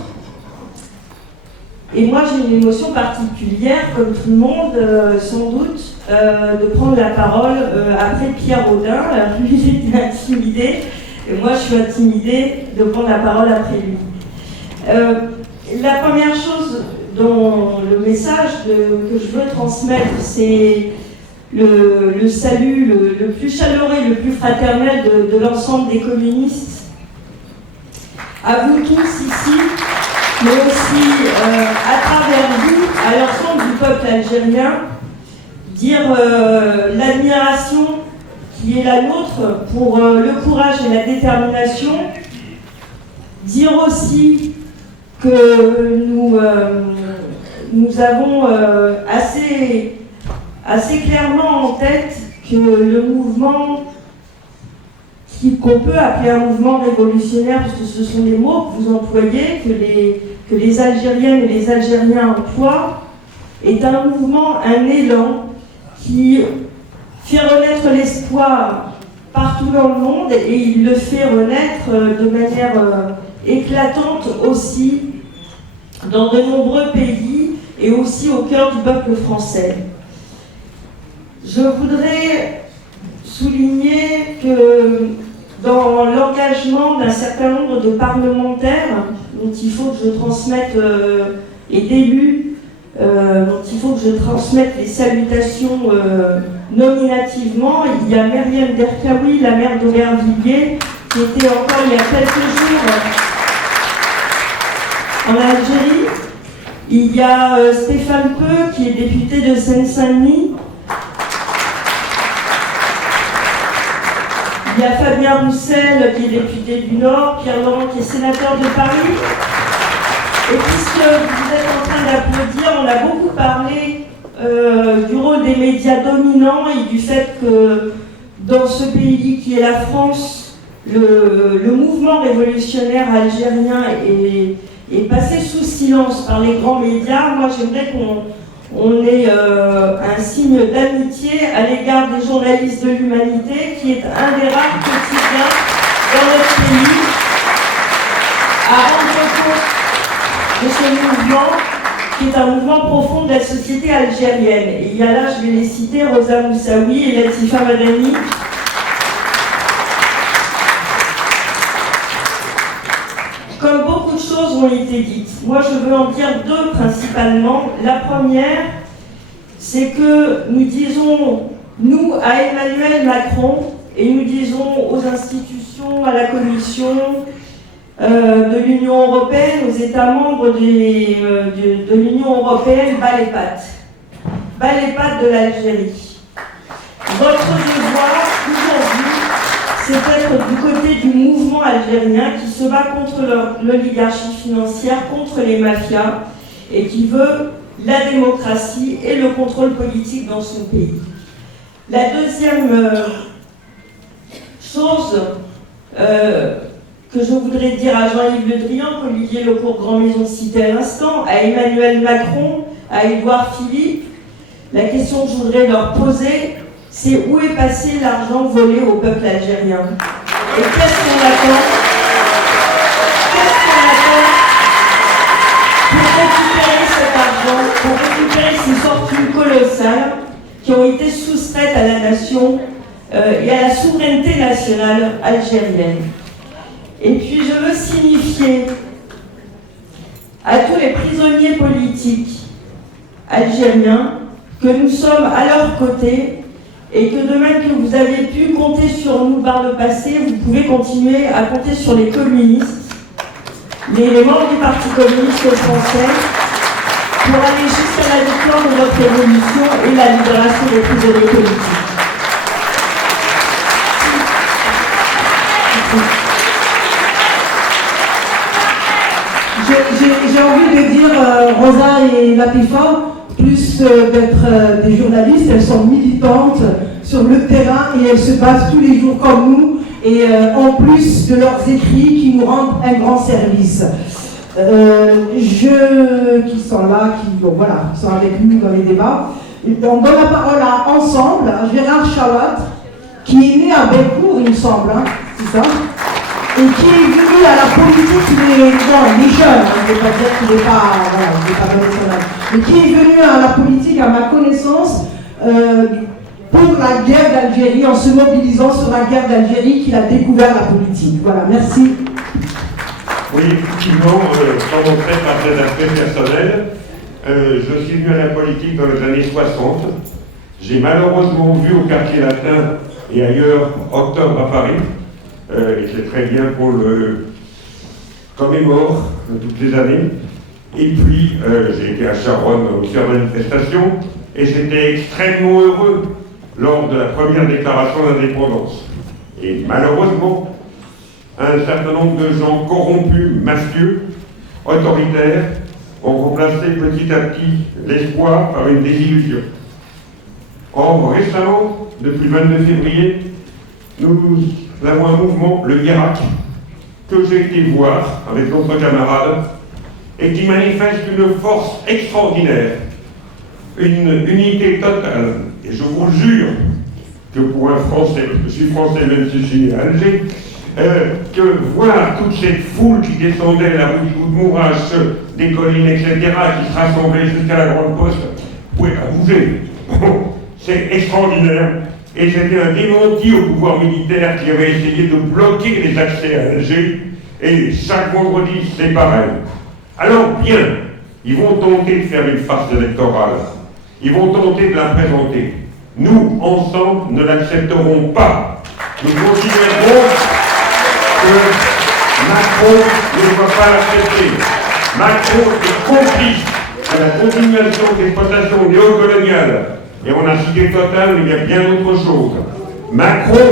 Et moi, j'ai une émotion particulière, comme tout le monde, sans doute, de prendre la parole après Pierre Audin. Lui, il était intimidé, et moi, je suis intimidée de prendre la parole après lui. La première chose dont le message que je veux transmettre, c'est le salut le plus chaleureux et le plus fraternel de l'ensemble des communistes. À vous tous ici, mais aussi à travers vous, à l'ensemble du peuple algérien, dire l'admiration qui est la nôtre pour le courage et la détermination, dire aussi que nous avons assez clairement en tête que le mouvement qu'on peut appeler un mouvement révolutionnaire, parce que ce sont les mots que vous employez, que les Algériennes et les Algériens emploient, est un mouvement, un élan qui fait renaître l'espoir partout dans le monde, et il le fait renaître de manière éclatante aussi dans de nombreux pays et aussi au cœur du peuple français. Je voudrais souligner que dans l'engagement d'un certain nombre de parlementaires, dont il faut que je transmette, et d'élus, dont il faut que je transmette les salutations nominativement, il y a Myriam Derkaoui, la maire d'Aubervilliers, qui était encore il y a quelques jours en Algérie. Il y a Stéphane Peu, qui est député de Seine-Saint-Denis. Il y a Fabien Roussel, qui est député du Nord, Pierre Laurent, qui est sénateur de Paris. Et puisque vous êtes en train d'applaudir, on a beaucoup parlé du rôle des médias dominants et du fait que dans ce pays qui est la France, le mouvement révolutionnaire algérien est passé sous silence par les grands médias. Moi, j'aimerais qu'on ait un signe d'amitié à l'égard des journalistes de l'Humanité, qui est un des rares quotidiens dans notre pays à rendre compte de ce mouvement, qui est un mouvement profond de la société algérienne. Et il y a là, je vais les citer, Rosa Moussaoui et Latifa Madani. Comme beaucoup de choses ont été dites, moi je veux en dire deux principalement. La première, c'est que nous disons, nous, à Emmanuel Macron, et nous disons aux institutions, à la Commission, de l'Union européenne aux États membres de l'Union européenne bat les pattes. Bat les pattes de l'Algérie. Votre devoir aujourd'hui, c'est d'être du côté du mouvement algérien qui se bat contre l'oligarchie financière, contre les mafias et qui veut la démocratie et le contrôle politique dans son pays. La deuxième chose que je voudrais dire à Jean-Yves Le Drian, qu'Olivier Lecourt Grand Maison citait à l'instant, à Emmanuel Macron, à Édouard Philippe, la question que je voudrais leur poser, c'est où est passé l'argent volé au peuple algérien? Et qu'est-ce qu'on attend? Pour récupérer ces fortunes colossales qui ont été soustraites à la nation et à la souveraineté nationale algérienne. Et puis je veux signifier à tous les prisonniers politiques algériens que nous sommes à leur côté et que de même que vous avez pu compter sur nous par le passé, vous pouvez continuer à compter sur les communistes, les membres du Parti communiste français, pour aller jusqu'à la victoire de notre révolution et la libération des prisonniers politiques. J'ai envie de dire, Rosa et Latifa, plus d'être des journalistes, elles sont militantes sur le terrain et elles se battent tous les jours comme nous, et en plus de leurs écrits qui nous rendent un grand service. Qui sont là, qui sont avec nous dans les débats. On donne la parole à Ensemble, à Gérard Chawat, qui est né à Belcourt, il me semble, hein, c'est ça, et qui est venu à la politique, il est jeune, je ne vais pas dire qu'il n'est pas, il n'est pas dans son âge, mais qui est venu à la politique, à ma connaissance, pour la guerre d'Algérie, en se mobilisant sur la guerre d'Algérie qu'il a découvert la politique. Voilà, merci. Oui, effectivement, sans montrer par cet aspect personnel, je suis venu à la politique dans les années 60. J'ai malheureusement vu au quartier latin et ailleurs Octobre à Paris, et c'est très bien pour le commémore toutes les années. Et puis, j'ai été à Charonne aussi en manifestation, et j'étais extrêmement heureux lors de la première déclaration d'indépendance. Et malheureusement, un certain nombre de gens corrompus, mafieux, autoritaires, ont remplacé petit à petit l'espoir par une désillusion. Or, récemment, depuis le 22 février, nous avons un mouvement, le Irak, que j'ai été voir avec d'autres camarades, et qui manifeste une force extraordinaire, une unité totale. Et je vous jure que pour un Français, parce que je suis français même si je suis né à Alger, que voir toute cette foule qui descendait la rue du Goudmourache, des collines, etc., qui se rassemblait jusqu'à la Grande Poste, vous pouvez pas bouger. C'est extraordinaire. Et c'était un démenti au pouvoir militaire qui avait essayé de bloquer les accès à Alger. Et chaque vendredi, c'est pareil. Alors bien, ils vont tenter de faire une farce électorale. Ils vont tenter de la présenter. Nous, ensemble, ne l'accepterons pas. Nous considérons que Macron ne doit pas l'accepter. Macron est complice à la continuation de l'exploitation néocoloniale. Et on a cité Total, mais il y a bien d'autres choses. Macron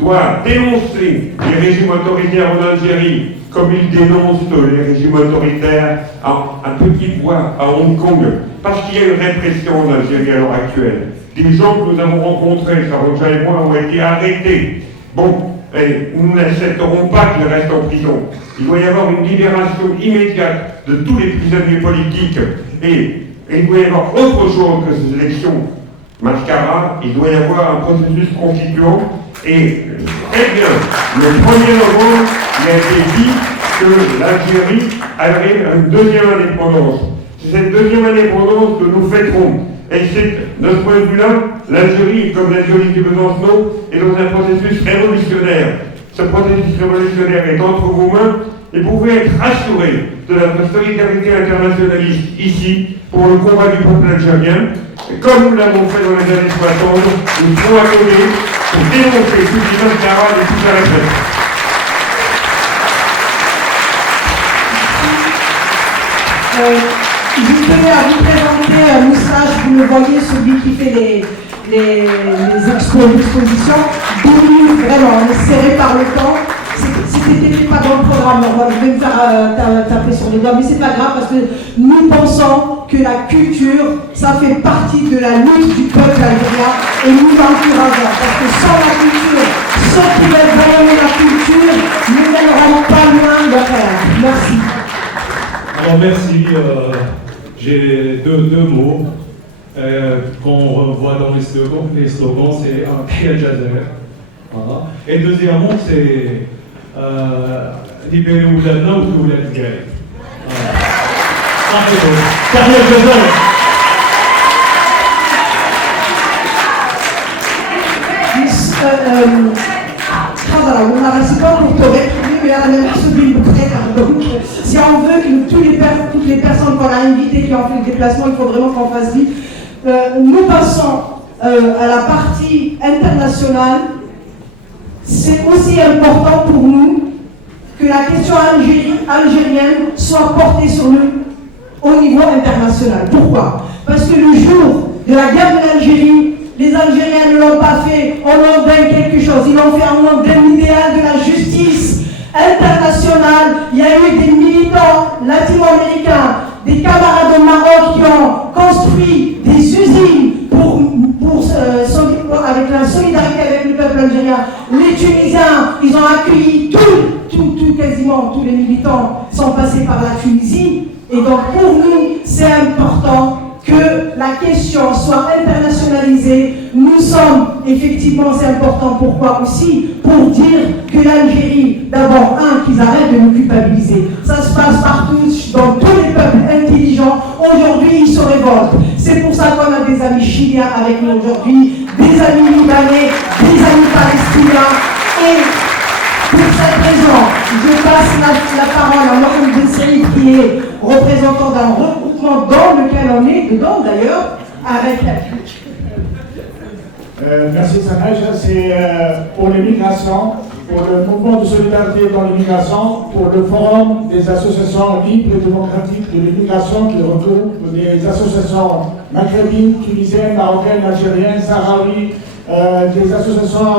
doit dénoncer les régimes autoritaires en Algérie, comme il dénonce les régimes autoritaires à petite voix à Hong Kong, parce qu'il y a une répression en Algérie à l'heure actuelle. Des gens que nous avons rencontrés, Saronja et moi, ont été arrêtés. Bon, nous n'accepterons pas qu'ils restent en prison. Il doit y avoir une libération immédiate de tous les prisonniers politiques. Et il doit y avoir autre chose que ces élections mascarades. Il doit y avoir un processus constituant. Et très bien, le 1er novembre, il a été dit que l'Algérie avait une deuxième indépendance. C'est cette deuxième indépendance que nous fêterons. Et c'est, de ce point de vue-là, l'Algérie, comme l'Algérie du Besançon, est dans un processus révolutionnaire. Ce processus révolutionnaire est entre vos mains et vous pouvez être rassurés de la solidarité internationaliste ici pour le combat du peuple algérien. Et comme nous l'avons fait dans les années 60, nous serons à côté pour dénoncer toutes les mascarades et toute la répression. Je tenais à vous présenter Moussage, vous le voyez, celui qui fait les expositions. Doulu, vraiment, on est serré par le temps. C'était pas dans le programme, je vais me faire taper sur les doigts, mais c'est pas grave parce que nous pensons que la culture, ça fait partie de la lutte du peuple algérien et nous l'encourageons parce que sans la culture, ceux qui veulent rayonner la culture, nous n'aurons pas loin de faire. Merci. Alors merci, j'ai deux mots qu'on revoit dans les slogans, c'est un Tahia Jazair. Voilà. Et deuxièmement, c'est libérer Ouladna ou Oulad Gali. Tahia Jazair. C'est pas pour te réprimer, mais là, la même celui donc si on veut que toutes les personnes qu'on a invitées qui ont fait le déplacement, il faut vraiment qu'on fasse vite. Nous passons à la partie internationale. C'est aussi important pour nous que la question algérienne soit portée au niveau international. Pourquoi? Parce que le jour de la guerre de l'Algérie, les Algériens ne l'ont pas fait au nom d'un quelque chose, ils l'ont fait au nom d'un idéal de la justice internationale. Il y a eu des militants latino-américains, des camarades au Maroc qui ont construit des usines avec la solidarité avec le peuple algérien. Les Tunisiens, ils ont accueilli quasiment tous les militants sont passés par la Tunisie. Et donc pour nous, c'est important que la question soit internationalisée. Nous sommes, effectivement, c'est important. Pourquoi aussi? Pour dire que l'Algérie, d'abord, qu'ils arrêtent de nous culpabiliser. Ça se passe partout, dans tous les peuples intelligents. Aujourd'hui, ils se révoltent. C'est pour ça qu'on a des amis chiliens avec nous aujourd'hui, des amis libanais, des amis palestiniens. Et pour cette raison, je passe la parole à Mohamed Ben Saïd, qui est représentant d'un regroupement dans lequel on est dedans d'ailleurs, avec la culture. Merci Sanaj, c'est pour l'immigration, pour le mouvement de solidarité dans l'immigration, pour le forum des associations libres et démocratiques de l'immigration qui regroupe des associations maghrébines, tunisiennes, marocaines, algériennes, sahraouis, des associations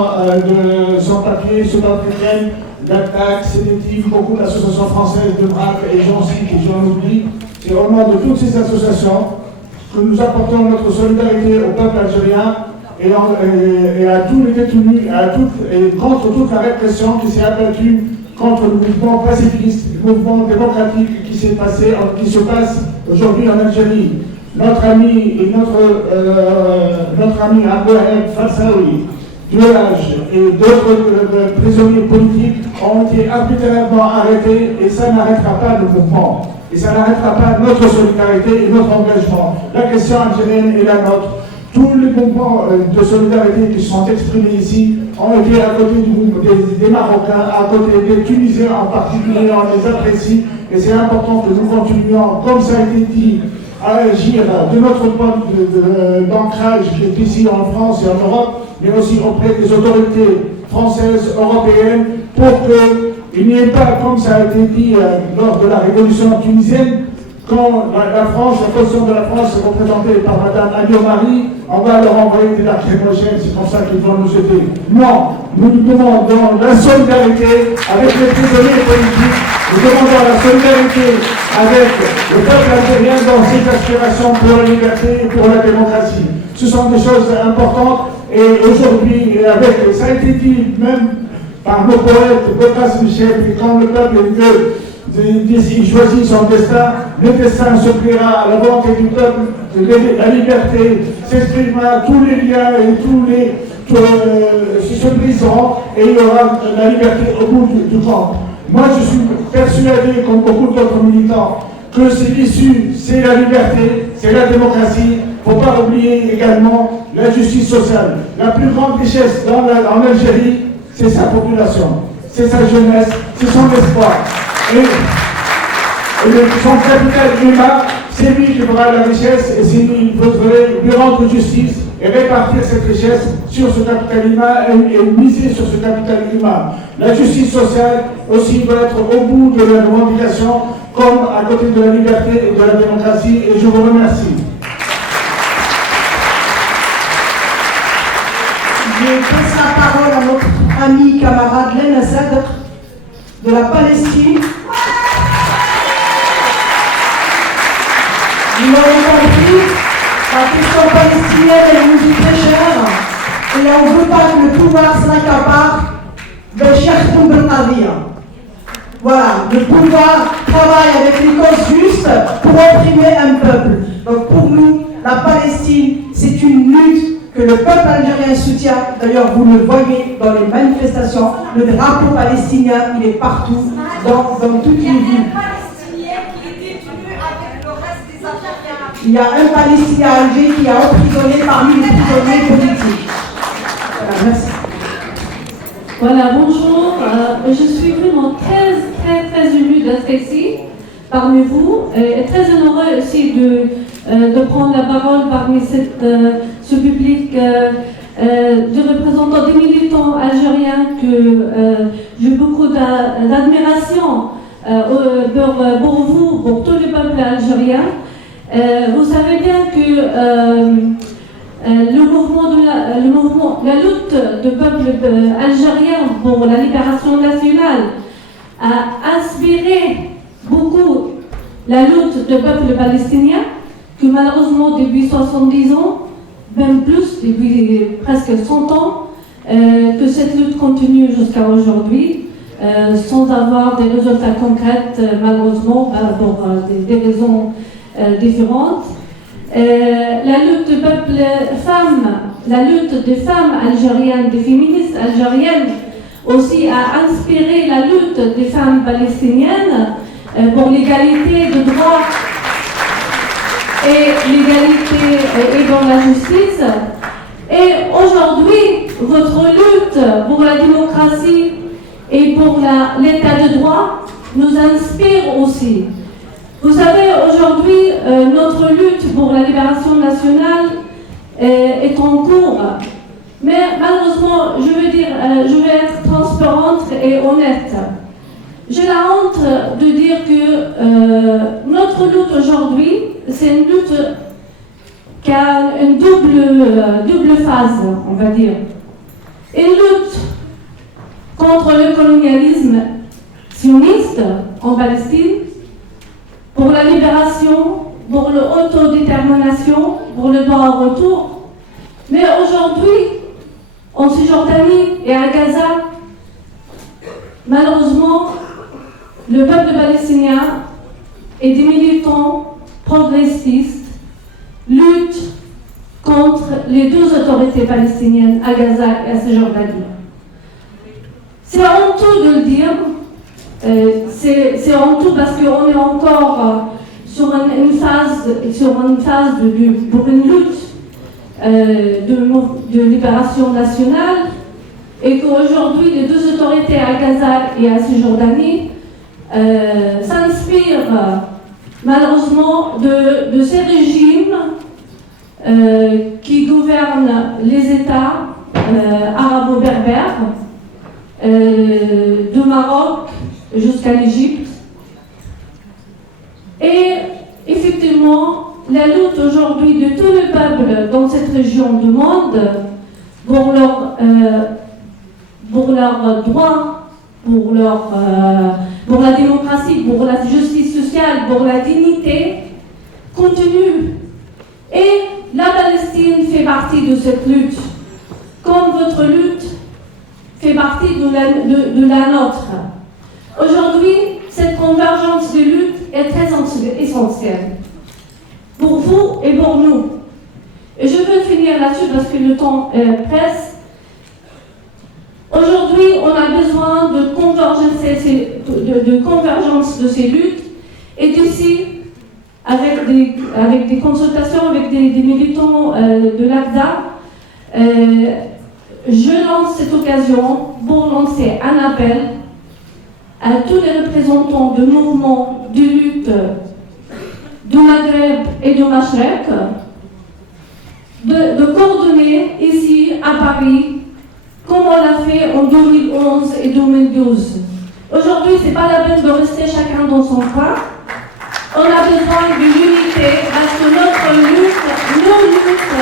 de sans-papiers, sud-africaines, l'ACTAC, CDTIF, beaucoup d'associations françaises de BRAC et j'en cite et j'en oublie. C'est au nom de toutes ces associations que nous apportons notre solidarité au peuple algérien et à tous les détenus, et contre toute la répression qui s'est abattue contre le mouvement pacifiste, le mouvement démocratique qui se passe aujourd'hui en Algérie. Notre ami Abdelhamid Farsaoui, Duelage et d'autres prisonniers politiques ont été arbitrairement arrêtés et ça n'arrêtera pas le mouvement. Et ça n'arrêtera pas notre solidarité et notre engagement. La question algérienne est la nôtre. Tous les mouvements de solidarité qui sont exprimés ici ont été à côté des Marocains, à côté des Tunisiens en particulier, on les apprécie et c'est important que nous continuions, comme ça a été dit, à agir de notre point d'ancrage qui est ici en France et en Europe, mais aussi auprès des autorités françaises, européennes, pour qu'il n'y ait pas, comme ça a été dit lors de la révolution tunisienne, quand la France, la position de la France est représentée par Mme Alliot-Marie, on va leur envoyer des lacrymogènes, c'est pour ça qu'ils vont nous aider. Non, nous demandons la solidarité avec les prisonniers politiques, nous demandons la solidarité avec le peuple algérien dans ses aspirations pour la liberté et pour la démocratie. Ce sont des choses importantes et aujourd'hui, ça a été dit même par nos poètes, Bocas Michel, et quand le peuple il choisit son destin, le destin se pliera à la volonté du peuple, la liberté s'exprimera, tous les liens et se briseront et il y aura la liberté au bout du camp. Moi je suis persuadé, comme beaucoup d'autres militants, que c'est l'issue, c'est la liberté, c'est la démocratie. Il ne faut pas oublier également la justice sociale. La plus grande richesse en Algérie, c'est sa population, c'est sa jeunesse, c'est son espoir. Et son capital humain, c'est lui qui fera la richesse et c'est lui qui faudrait lui rendre justice et répartir cette richesse sur ce capital humain et miser sur ce capital humain. La justice sociale aussi doit être au bout de la revendication, comme à côté de la liberté et de la démocratie, et je vous remercie. Je passe la parole à notre ami, camarade Len Assad de la Palestine. Vous l'avez compris, la question palestinienne, elle nous est très chère, et on ne veut pas que le pouvoir se l'accapare de Cheikh Boum Qadir. Voilà, le pouvoir travaille avec les causes justes pour opprimer un peuple. Donc pour nous, la Palestine, c'est une lutte que le peuple algérien soutient. D'ailleurs, vous le voyez dans les manifestations, le drapeau palestinien, il est partout, dans toutes les villes. Il y a un Palestinien à Alger qui a emprisonné parmi les prisonniers politiques. Voilà, merci. Voilà, bonjour. Je suis vraiment très émue d'être ici parmi vous et très honorée aussi de prendre la parole parmi ce public de représentants des militants algériens que j'ai beaucoup d'admiration pour vous, pour tout le peuple algérien. Vous savez bien que la lutte du peuple algérien pour la libération nationale a inspiré beaucoup la lutte du peuple palestinien, que malheureusement depuis 70 ans, même plus, depuis presque 100 ans, que cette lutte continue jusqu'à aujourd'hui, sans avoir des résultats concrets, malheureusement, pour des raisons différentes. La lutte du peuple femme, la lutte des femmes algériennes, des féministes algériennes, aussi a inspiré la lutte des femmes palestiniennes pour l'égalité de droits et l'égalité et dans la justice. Et aujourd'hui, votre lutte pour la démocratie et pour l'état de droit nous inspire aussi. Vous savez, aujourd'hui, notre lutte pour la libération nationale est en cours. Mais malheureusement, je vais être transparente et honnête. J'ai la honte de dire que notre lutte aujourd'hui, c'est une lutte qui a une double phase, on va dire. Une lutte contre le colonialisme sioniste en Palestine, pour la libération, pour l'autodétermination, pour le droit au retour. Mais aujourd'hui, en Cisjordanie et à Gaza, malheureusement, le peuple palestinien et des militants progressistes luttent contre les deux autorités palestiniennes à Gaza et à Cisjordanie. C'est honteux de le dire. C'est honteux parce qu'on est encore sur une phase pour une lutte de libération nationale et qu'aujourd'hui les deux autorités à Gaza et à Cisjordanie s'inspirent malheureusement de ces régimes qui gouvernent les États arabo-berbères du Maroc jusqu'à l'Égypte. Et effectivement, la lutte aujourd'hui de tout le peuple dans cette région du monde pour leurs droits, pour la démocratie, pour la justice sociale, pour la dignité, continue. Et la Palestine fait partie de cette lutte, comme votre lutte fait partie de la nôtre. Aujourd'hui, cette convergence de lutte est très essentielle pour vous et pour nous. Et je veux finir là-dessus parce que le temps presse. Aujourd'hui, on a besoin de convergence de ces luttes et d'ici, avec des consultations avec des militants de l'ACDA, je lance cette occasion pour lancer un appel à tous les représentants de mouvements de lutte du Maghreb et du Machrek de coordonner fait ici à Paris, comme on l'a fait en 2011 et 2012. Aujourd'hui, ce n'est pas la peine de rester chacun dans son coin. On a besoin de l'unité parce que notre lutte, nos luttes,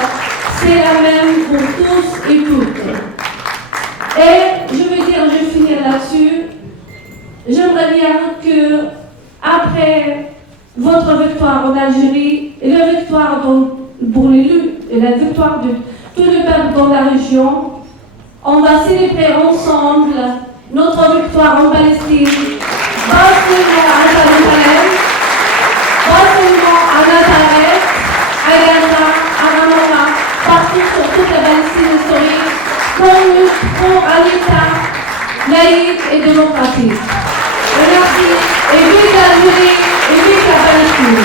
c'est la même pour tous et toutes. Et je veux dire, je vais finir là-dessus. J'aimerais bien que, après votre victoire en Algérie et la victoire pour les luttes et la victoire de tout le peuple dans la région, on va célébrer ensemble notre victoire en Palestine, pas seulement à Jérusalem, pas seulement à Nazareth, à Gaza, à Ramallah, partout sur toute la Palestine historique, qu'on lutte pour un État laïque et démocratique. Merci, et vive l'Algérie, et vive la Palestine.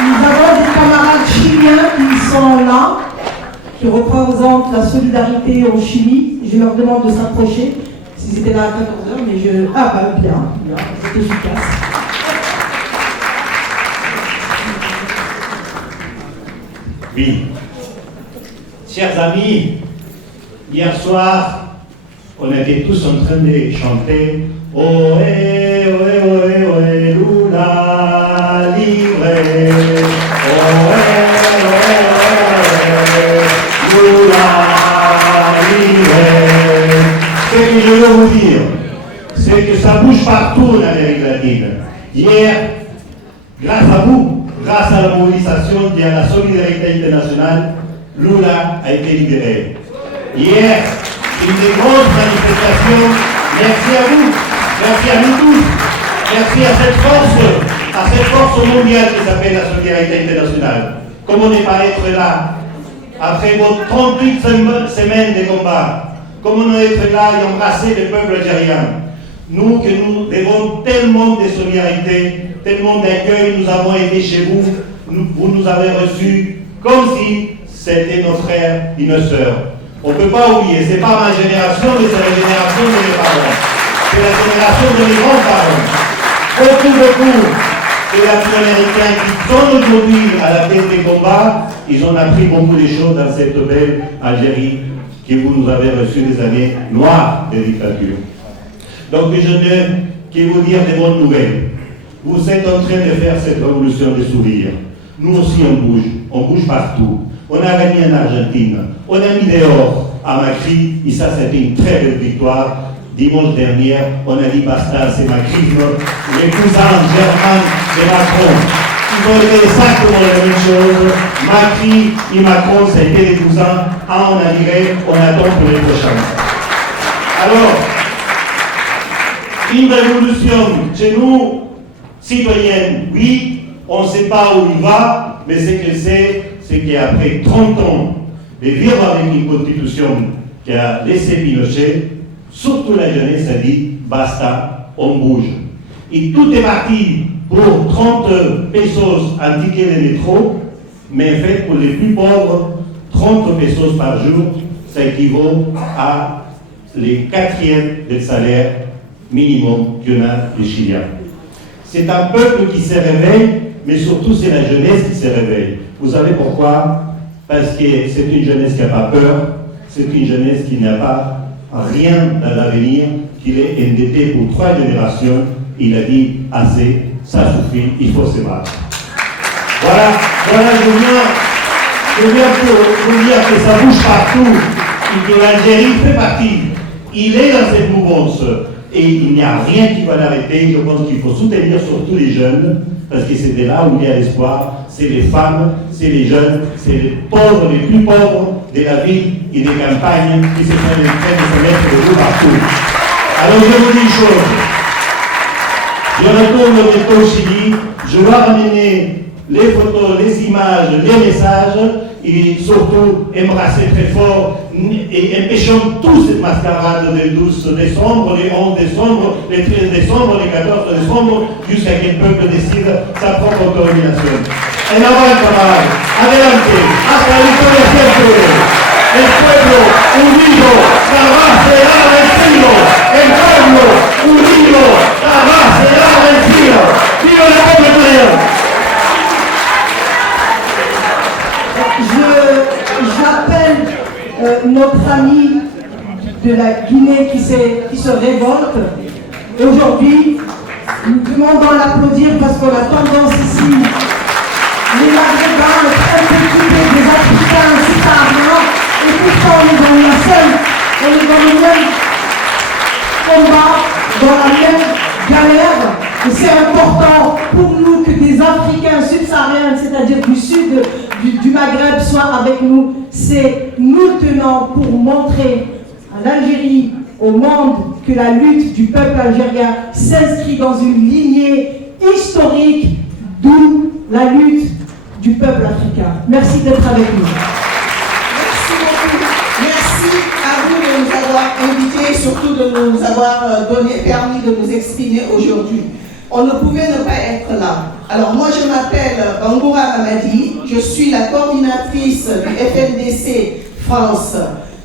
Nous avons des camarades chiliens qui sont là, qui représentent la solidarité au Chili. Je leur demande de s'approcher. S'ils étaient là à 14h, mais je... Ah bah bien, c'est efficace. Oui. Chers amis, hier soir, on était tous en train de chanter Ohé, ohé, ohé, ohé, Lula, livré. Ohé, ohé, ohé, Lula, livré. Ce que je veux vous dire, c'est que ça bouge partout en Amérique latine. Hier, grâce à vous, grâce à la mobilisation et à la solidarité internationale, Lula a été libéré. Hier, une des grosses manifestations, merci à vous, merci à nous tous, merci à cette force mondiale qui s'appelle la solidarité internationale. Comment ne pas être là, après vos 38 semaines de combat, comment ne être là et embrasser le peuple algérien. Nous, que nous devons tellement de solidarité, tellement d'accueil, nous avons été chez vous, vous nous avez reçus comme si c'était nos frères et nos sœurs. On ne peut pas oublier, ce n'est pas ma génération, mais c'est la génération de mes parents. C'est la génération de mes grands-parents. Beaucoup de Latino-Américains qui sont aujourd'hui à la tête des combats, ils ont appris beaucoup de choses dans cette belle Algérie que vous nous avez reçue des années noires de dictature. Donc je ne que vous dire des bonnes nouvelles. Vous êtes en train de faire cette révolution des sourires. Nous aussi on bouge partout. On a gagné en Argentine, on a mis dehors à Macri, et ça c'était une très belle victoire. Dimanche dernier, on a dit basta, c'est macrisme. Les cousins germains de Macron, ils ont été exactement la même chose. Macri et Macron, ça a été des cousins. On a dit, on attend pour les prochains. Alors, une révolution chez nous, citoyenne, oui, on ne sait pas où il va, mais ce que c'est qu'après 30 ans de vivre avec une constitution qui a laissé Pinochet, surtout la jeunesse a dit basta, on bouge. Et tout est parti pour 30 pesos un ticket de métro, mais en fait pour les plus pauvres, 30 pesos par jour, ça équivaut à les 4e des salaires minimum qu'il y en a les Chiliens. C'est un peuple qui se réveille, mais surtout c'est la jeunesse qui se réveille. Vous savez pourquoi? Parce que c'est une jeunesse qui n'a pas peur, c'est une jeunesse qui n'a pas rien dans l'avenir, qu'il est endetté pour 3 générations. Il a dit assez, ça suffit, il faut se battre. Voilà, je viens pour vous dire que ça bouge partout et que l'Algérie fait partie. Il est dans cette mouvance et il n'y a rien qui va l'arrêter. Je pense qu'il faut soutenir surtout les jeunes, parce que c'est de là où il y a l'espoir. C'est les femmes, c'est les jeunes, c'est les pauvres, les plus pauvres de la ville et des campagnes qui se sont en train de se mettre debout partout. Alors je vous dis une chose. Je retourne au Chili, je dois ramener les photos, les images, les messages et surtout embrasser très fort et empêchons tous cette mascarade le 12 décembre, le 11 décembre, le 13 décembre, le 14 décembre, jusqu'à ce que le peuple décide sa propre autorisation. En avant, camarades, adelante, hasta la victoria siempre. El pueblo unido jamás será vencido. El pueblo unido jamás será vencido. ¡Viva la República! qui se révoltent. Aujourd'hui, nous demandons à l'applaudir parce qu'on a tendance ici, les Maghrébins, à être préoccupés des Africains subsahariens, et pourtant on est dans la seule, on est dans le même combat, dans la même galère. Et c'est important pour nous que des Africains subsahariens, c'est-à-dire du sud du Maghreb, soient avec nous. C'est nous tenons pour montrer à l'Algérie, au monde, que la lutte du peuple algérien s'inscrit dans une lignée historique, d'où la lutte du peuple africain. Merci d'être avec nous. Merci beaucoup. Merci à vous de nous avoir invités et surtout de nous avoir permis de nous exprimer aujourd'hui. On ne pouvait ne pas être là. Alors moi je m'appelle Bangoura Mamadi, je suis la coordinatrice du FNDC France.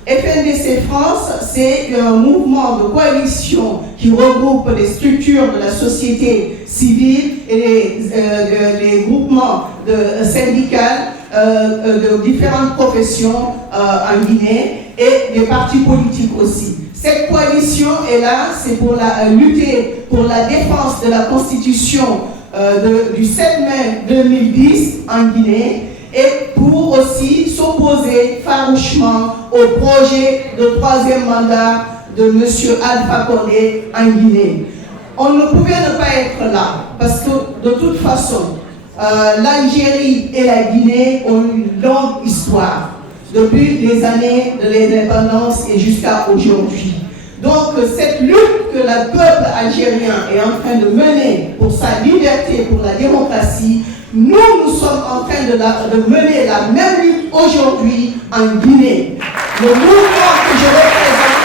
FNDC France, c'est un mouvement de coalition qui regroupe les structures de la société civile et les groupements syndicaux de différentes professions en Guinée et des partis politiques aussi. Cette coalition est là, c'est pour lutter pour la défense de la Constitution du 7 mai 2010 en Guinée et pour aussi s'opposer farouchement au projet de 3e mandat de M. Alpha Condé en Guinée. On ne pouvait ne pas être là parce que de toute façon, l'Algérie et la Guinée ont une longue histoire depuis les années de l'indépendance et jusqu'à aujourd'hui. Donc cette lutte que le peuple algérien est en train de mener pour sa liberté, pour la démocratie, nous sommes en train de mener la même lutte aujourd'hui en Guinée. Le mouvement que je représente,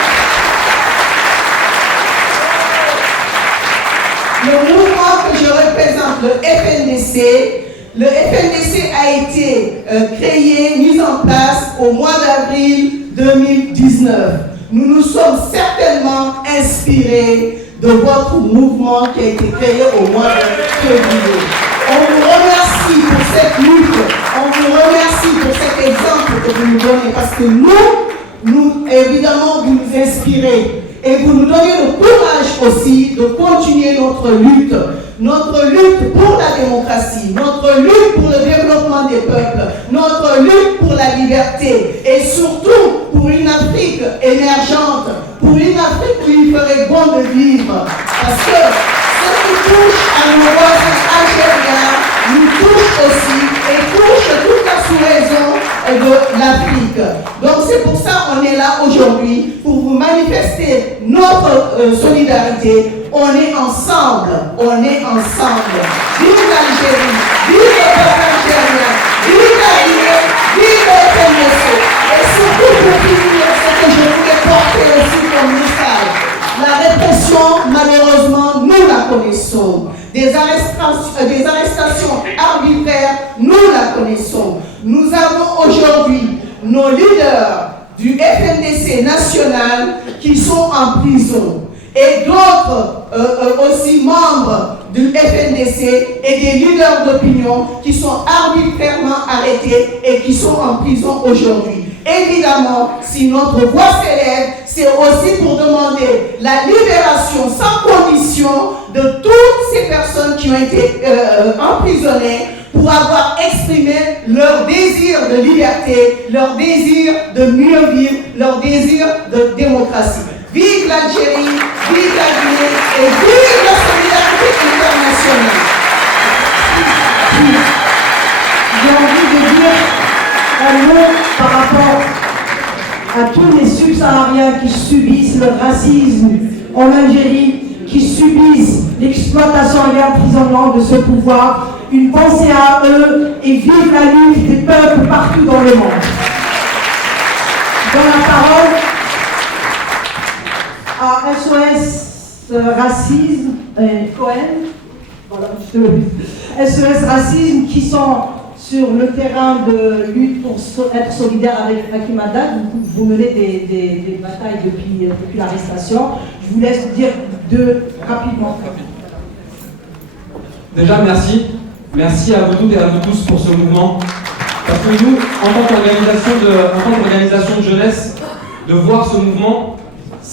le FNDC a été créé, mis en place au mois d'avril 2019. Nous nous sommes certainement inspirés de votre mouvement qui a été créé au mois de février. On vous remercie pour cette lutte, on vous remercie pour cet exemple que vous nous donnez parce que nous évidemment, vous nous inspirez et vous nous donnez le courage aussi de continuer notre lutte pour la démocratie, notre lutte pour le développement des peuples, notre lutte pour la liberté et surtout pour une Afrique émergente, pour une Afrique où il ferait bon de vivre. Parce que ce qui touche à nos voisins algériens nous touche aussi et touche toute la sous-région de l'Afrique. Donc c'est pour ça qu'on est là aujourd'hui, pour vous manifester notre solidarité. On est ensemble, on est ensemble. Vive l'Algérie, vive le peuple algérien, vive la Guinée, vive le FNDC. Et surtout pour finir, ce que je voulais porter aussi comme message. La répression, malheureusement, nous la connaissons. Des arrestations arbitraires, nous la connaissons. Nous avons aujourd'hui nos leaders du FNDC national qui sont en prison. Et d'autres aussi membres du FNDC et des leaders d'opinion qui sont arbitrairement arrêtés et qui sont en prison aujourd'hui. Évidemment, si notre voix s'élève, c'est aussi pour demander la libération sans condition de toutes ces personnes qui ont été emprisonnées pour avoir exprimé leur désir de liberté, leur désir de mieux vivre, leur désir de démocratie. Vive l'Algérie, vive la Guinée et vive la solidarité internationale. J'ai envie de dire un mot par rapport à tous les subsahariens qui subissent le racisme en Algérie, qui subissent l'exploitation et l'emprisonnement de ce pouvoir. Une pensée à eux et vive la lutte des peuples partout dans le monde. Dans la parole à SOS Racisme, Cohen, voilà, SOS Racisme qui sont sur le terrain de lutte pour être solidaire avec Hakim Haddad. Vous menez des batailles depuis l'arrestation. Je vous laisse dire rapidement. Déjà, merci. Merci à vous toutes et à vous tous pour ce mouvement. Parce que nous, en tant qu'organisation de jeunesse, de voir ce mouvement,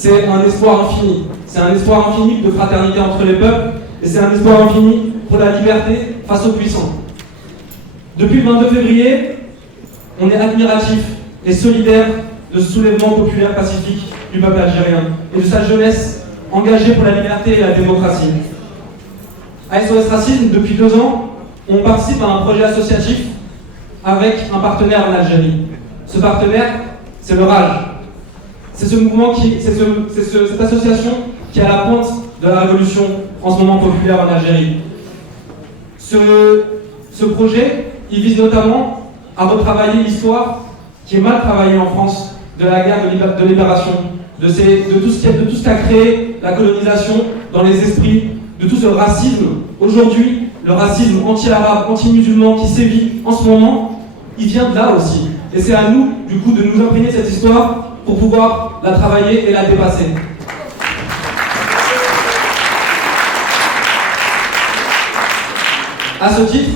c'est un espoir infini. C'est un espoir infini de fraternité entre les peuples, et c'est un espoir infini pour la liberté face aux puissants. Depuis le 22 février, on est admiratif et solidaire de ce soulèvement populaire pacifique du peuple algérien et de sa jeunesse engagée pour la liberté et la démocratie. À SOS Racisme, depuis 2 ans, on participe à un projet associatif avec un partenaire en Algérie. Ce partenaire, c'est le RAJ. C'est ce mouvement cette association qui est à la pointe de la révolution en ce moment populaire en Algérie. Ce projet, il vise notamment à retravailler l'histoire qui est mal travaillée en France de la guerre de libération, de tout ce qu'a créé la colonisation dans les esprits, de tout ce racisme. Aujourd'hui, le racisme anti-arabe, anti-musulman qui sévit en ce moment, il vient de là aussi. Et c'est à nous, du coup, de nous imprégner de cette histoire pour pouvoir la travailler et la dépasser. À ce titre,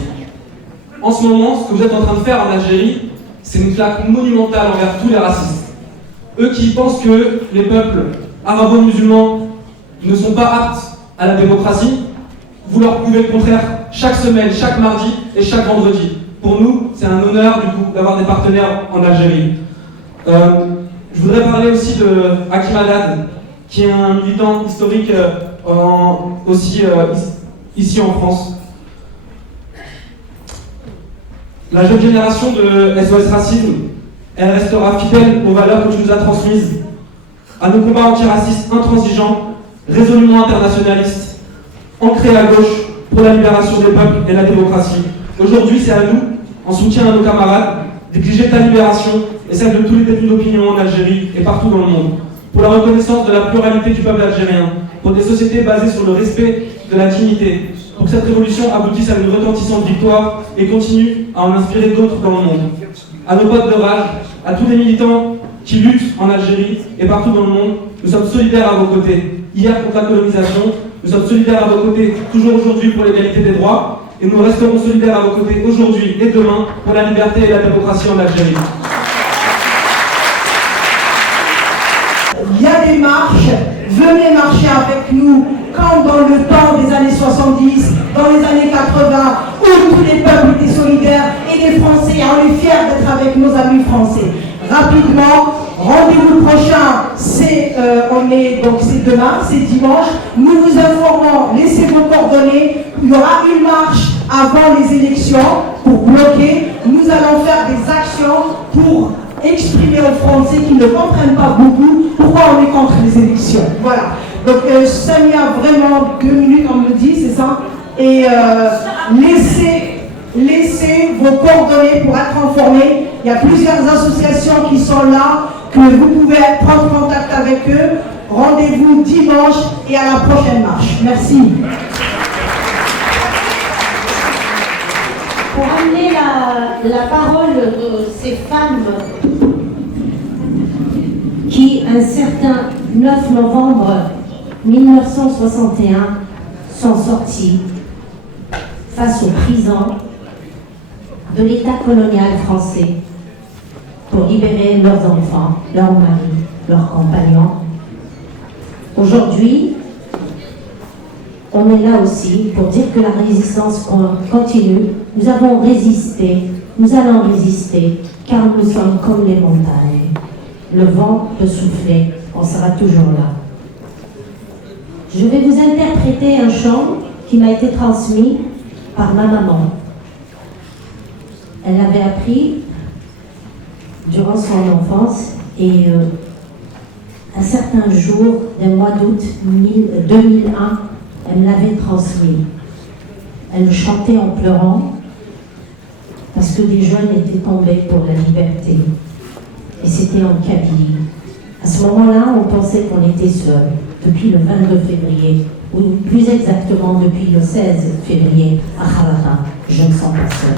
en ce moment, ce que vous êtes en train de faire en Algérie, c'est une claque monumentale envers tous les racistes. Eux qui pensent que les peuples arabo-musulmans ne sont pas aptes à la démocratie, vous leur prouvez le contraire chaque semaine, chaque mardi et chaque vendredi. Pour nous, c'est un honneur du coup d'avoir des partenaires en Algérie. Je voudrais parler aussi de Hakim Haddad, qui est un militant historique ici en France. La jeune génération de SOS Racisme, elle restera fidèle aux valeurs que tu nous as transmises, à nos combats antiracistes intransigeants, résolument internationalistes, ancrés à gauche pour la libération des peuples et la démocratie. Aujourd'hui, c'est à nous, en soutien à nos camarades, d'exiger ta libération et celle de tous les détenus d'opinion en Algérie et partout dans le monde, pour la reconnaissance de la pluralité du peuple algérien, pour des sociétés basées sur le respect de la dignité, pour que cette révolution aboutisse à une retentissante victoire et continue à en inspirer d'autres dans le monde. À nos potes de rage, à tous les militants qui luttent en Algérie et partout dans le monde, nous sommes solidaires à vos côtés. Hier contre la colonisation, nous sommes solidaires à vos côtés, toujours aujourd'hui pour l'égalité des droits, et nous resterons solidaires à vos côtés aujourd'hui et demain pour la liberté et la démocratie en Algérie. Il y a des marches, venez marcher avec nous, comme dans le temps des années 70, dans les années 80, où tous les peuples étaient solidaires et les Français, on est fiers d'être avec nos amis français. Rapidement, rendez-vous prochain, c'est demain, c'est dimanche. Nous vous informons, laissez vos coordonnées. Il y aura une marche avant les élections pour bloquer. Nous allons faire des actions pour exprimer aux Français qui ne comprennent pas beaucoup pourquoi on est contre les élections. Voilà. Donc Samia, vraiment 2 minutes, on me dit, c'est ça. Et laissez vos coordonnées pour être informés. Il y a plusieurs associations qui sont là, que vous pouvez prendre contact avec eux. Rendez-vous dimanche et à la prochaine marche. Merci. Pour amener la parole de ces femmes qui, un certain 9 novembre 1961, sont sorties face aux prisons de l'État colonial français pour libérer leurs enfants, leurs maris, leurs compagnons. Aujourd'hui, on est là aussi pour dire que la résistance continue. Nous avons résisté, nous allons résister, car nous sommes comme les montagnes. Le vent peut souffler, on sera toujours là. Je vais vous interpréter un chant qui m'a été transmis par ma maman. Elle l'avait appris durant son enfance et un certain jour du mois d'août 2001, elle me l'avait transmis. Elle le chantait en pleurant parce que des jeunes étaient tombés pour la liberté. Et c'était en Kabylie. À ce moment-là, on pensait qu'on était seuls depuis le 22 février, ou plus exactement depuis le 16 février à Khalata. Je ne sens pas seul.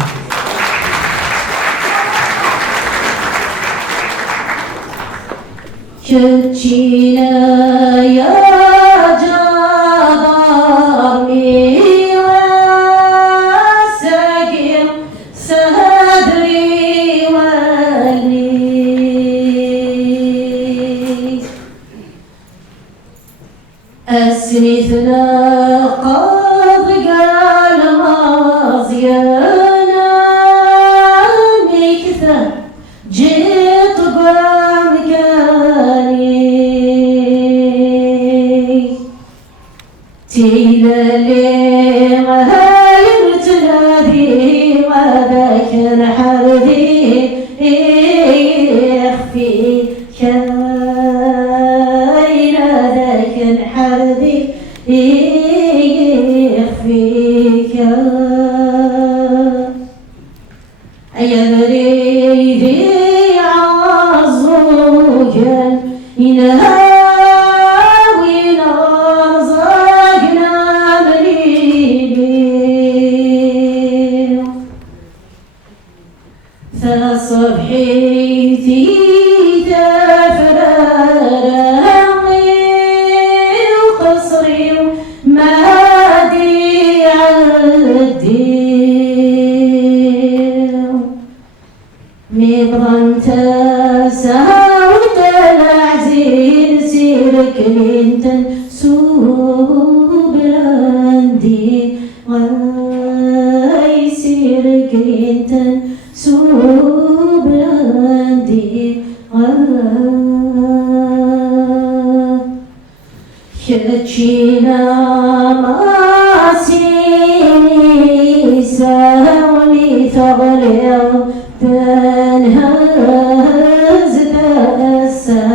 أسنثنا قد قال مازيانا مكثة جيت بمكاني تيلا لي غايرت نادي وذاك الحردي يخفي كاين ذاك الحردي يخفيك يا بريدي عزوجا ينهاوي نرزقنا مليلي فصبحيتي تفراري وقصري ومادي عالدين مبغى تساوت العزيز سيرك انت سوب عندي ويسيرك انت سوب عندي شتشينا ماسيني ساوني تغلق تنهز تأسى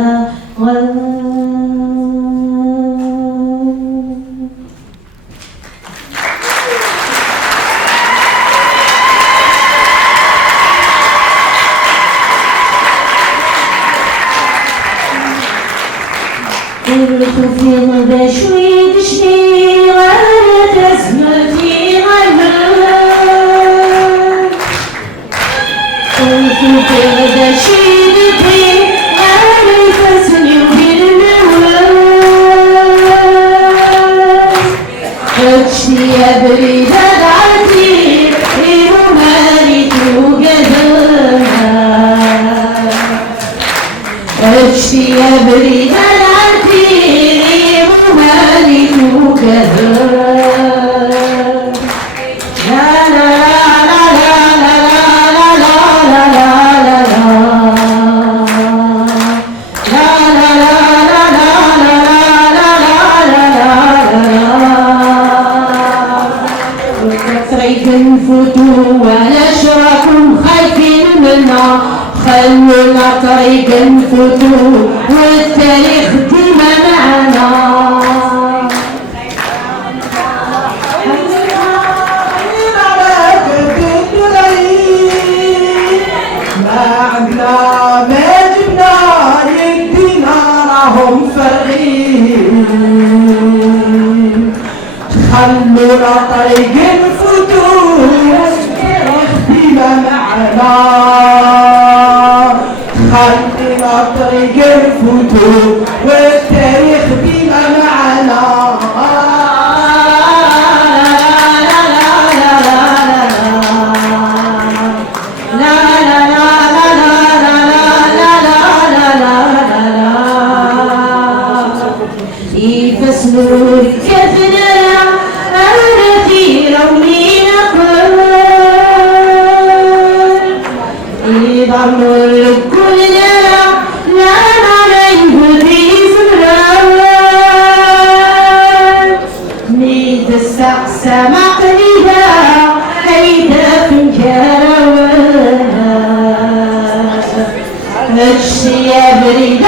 قلت في غدا شوي تشتي غير تزمتي غير قلت في غدا شوي تشتي غير تزمتي غير تشتي يا بريد العتيق ومالي توقدها تشتي يا بريد ومالي توقدها لا لا لا لا لا لا لا لا لا ولا شراكم خايفين منا خلونا طريق نفوتو والتاريخ ديما معنا ما عندنا ما جبنا يدينا راهم فرقين خلونا طريق نفوتو ديما معنا خلينا طريق نفوتو والتاريخ ديما معنا يفسلوا كفنا أنا في رونينا يضموا لكلنا لا عليه في زمران ميت السقسى مقلبا حيدا في كروان هالشي يا بريد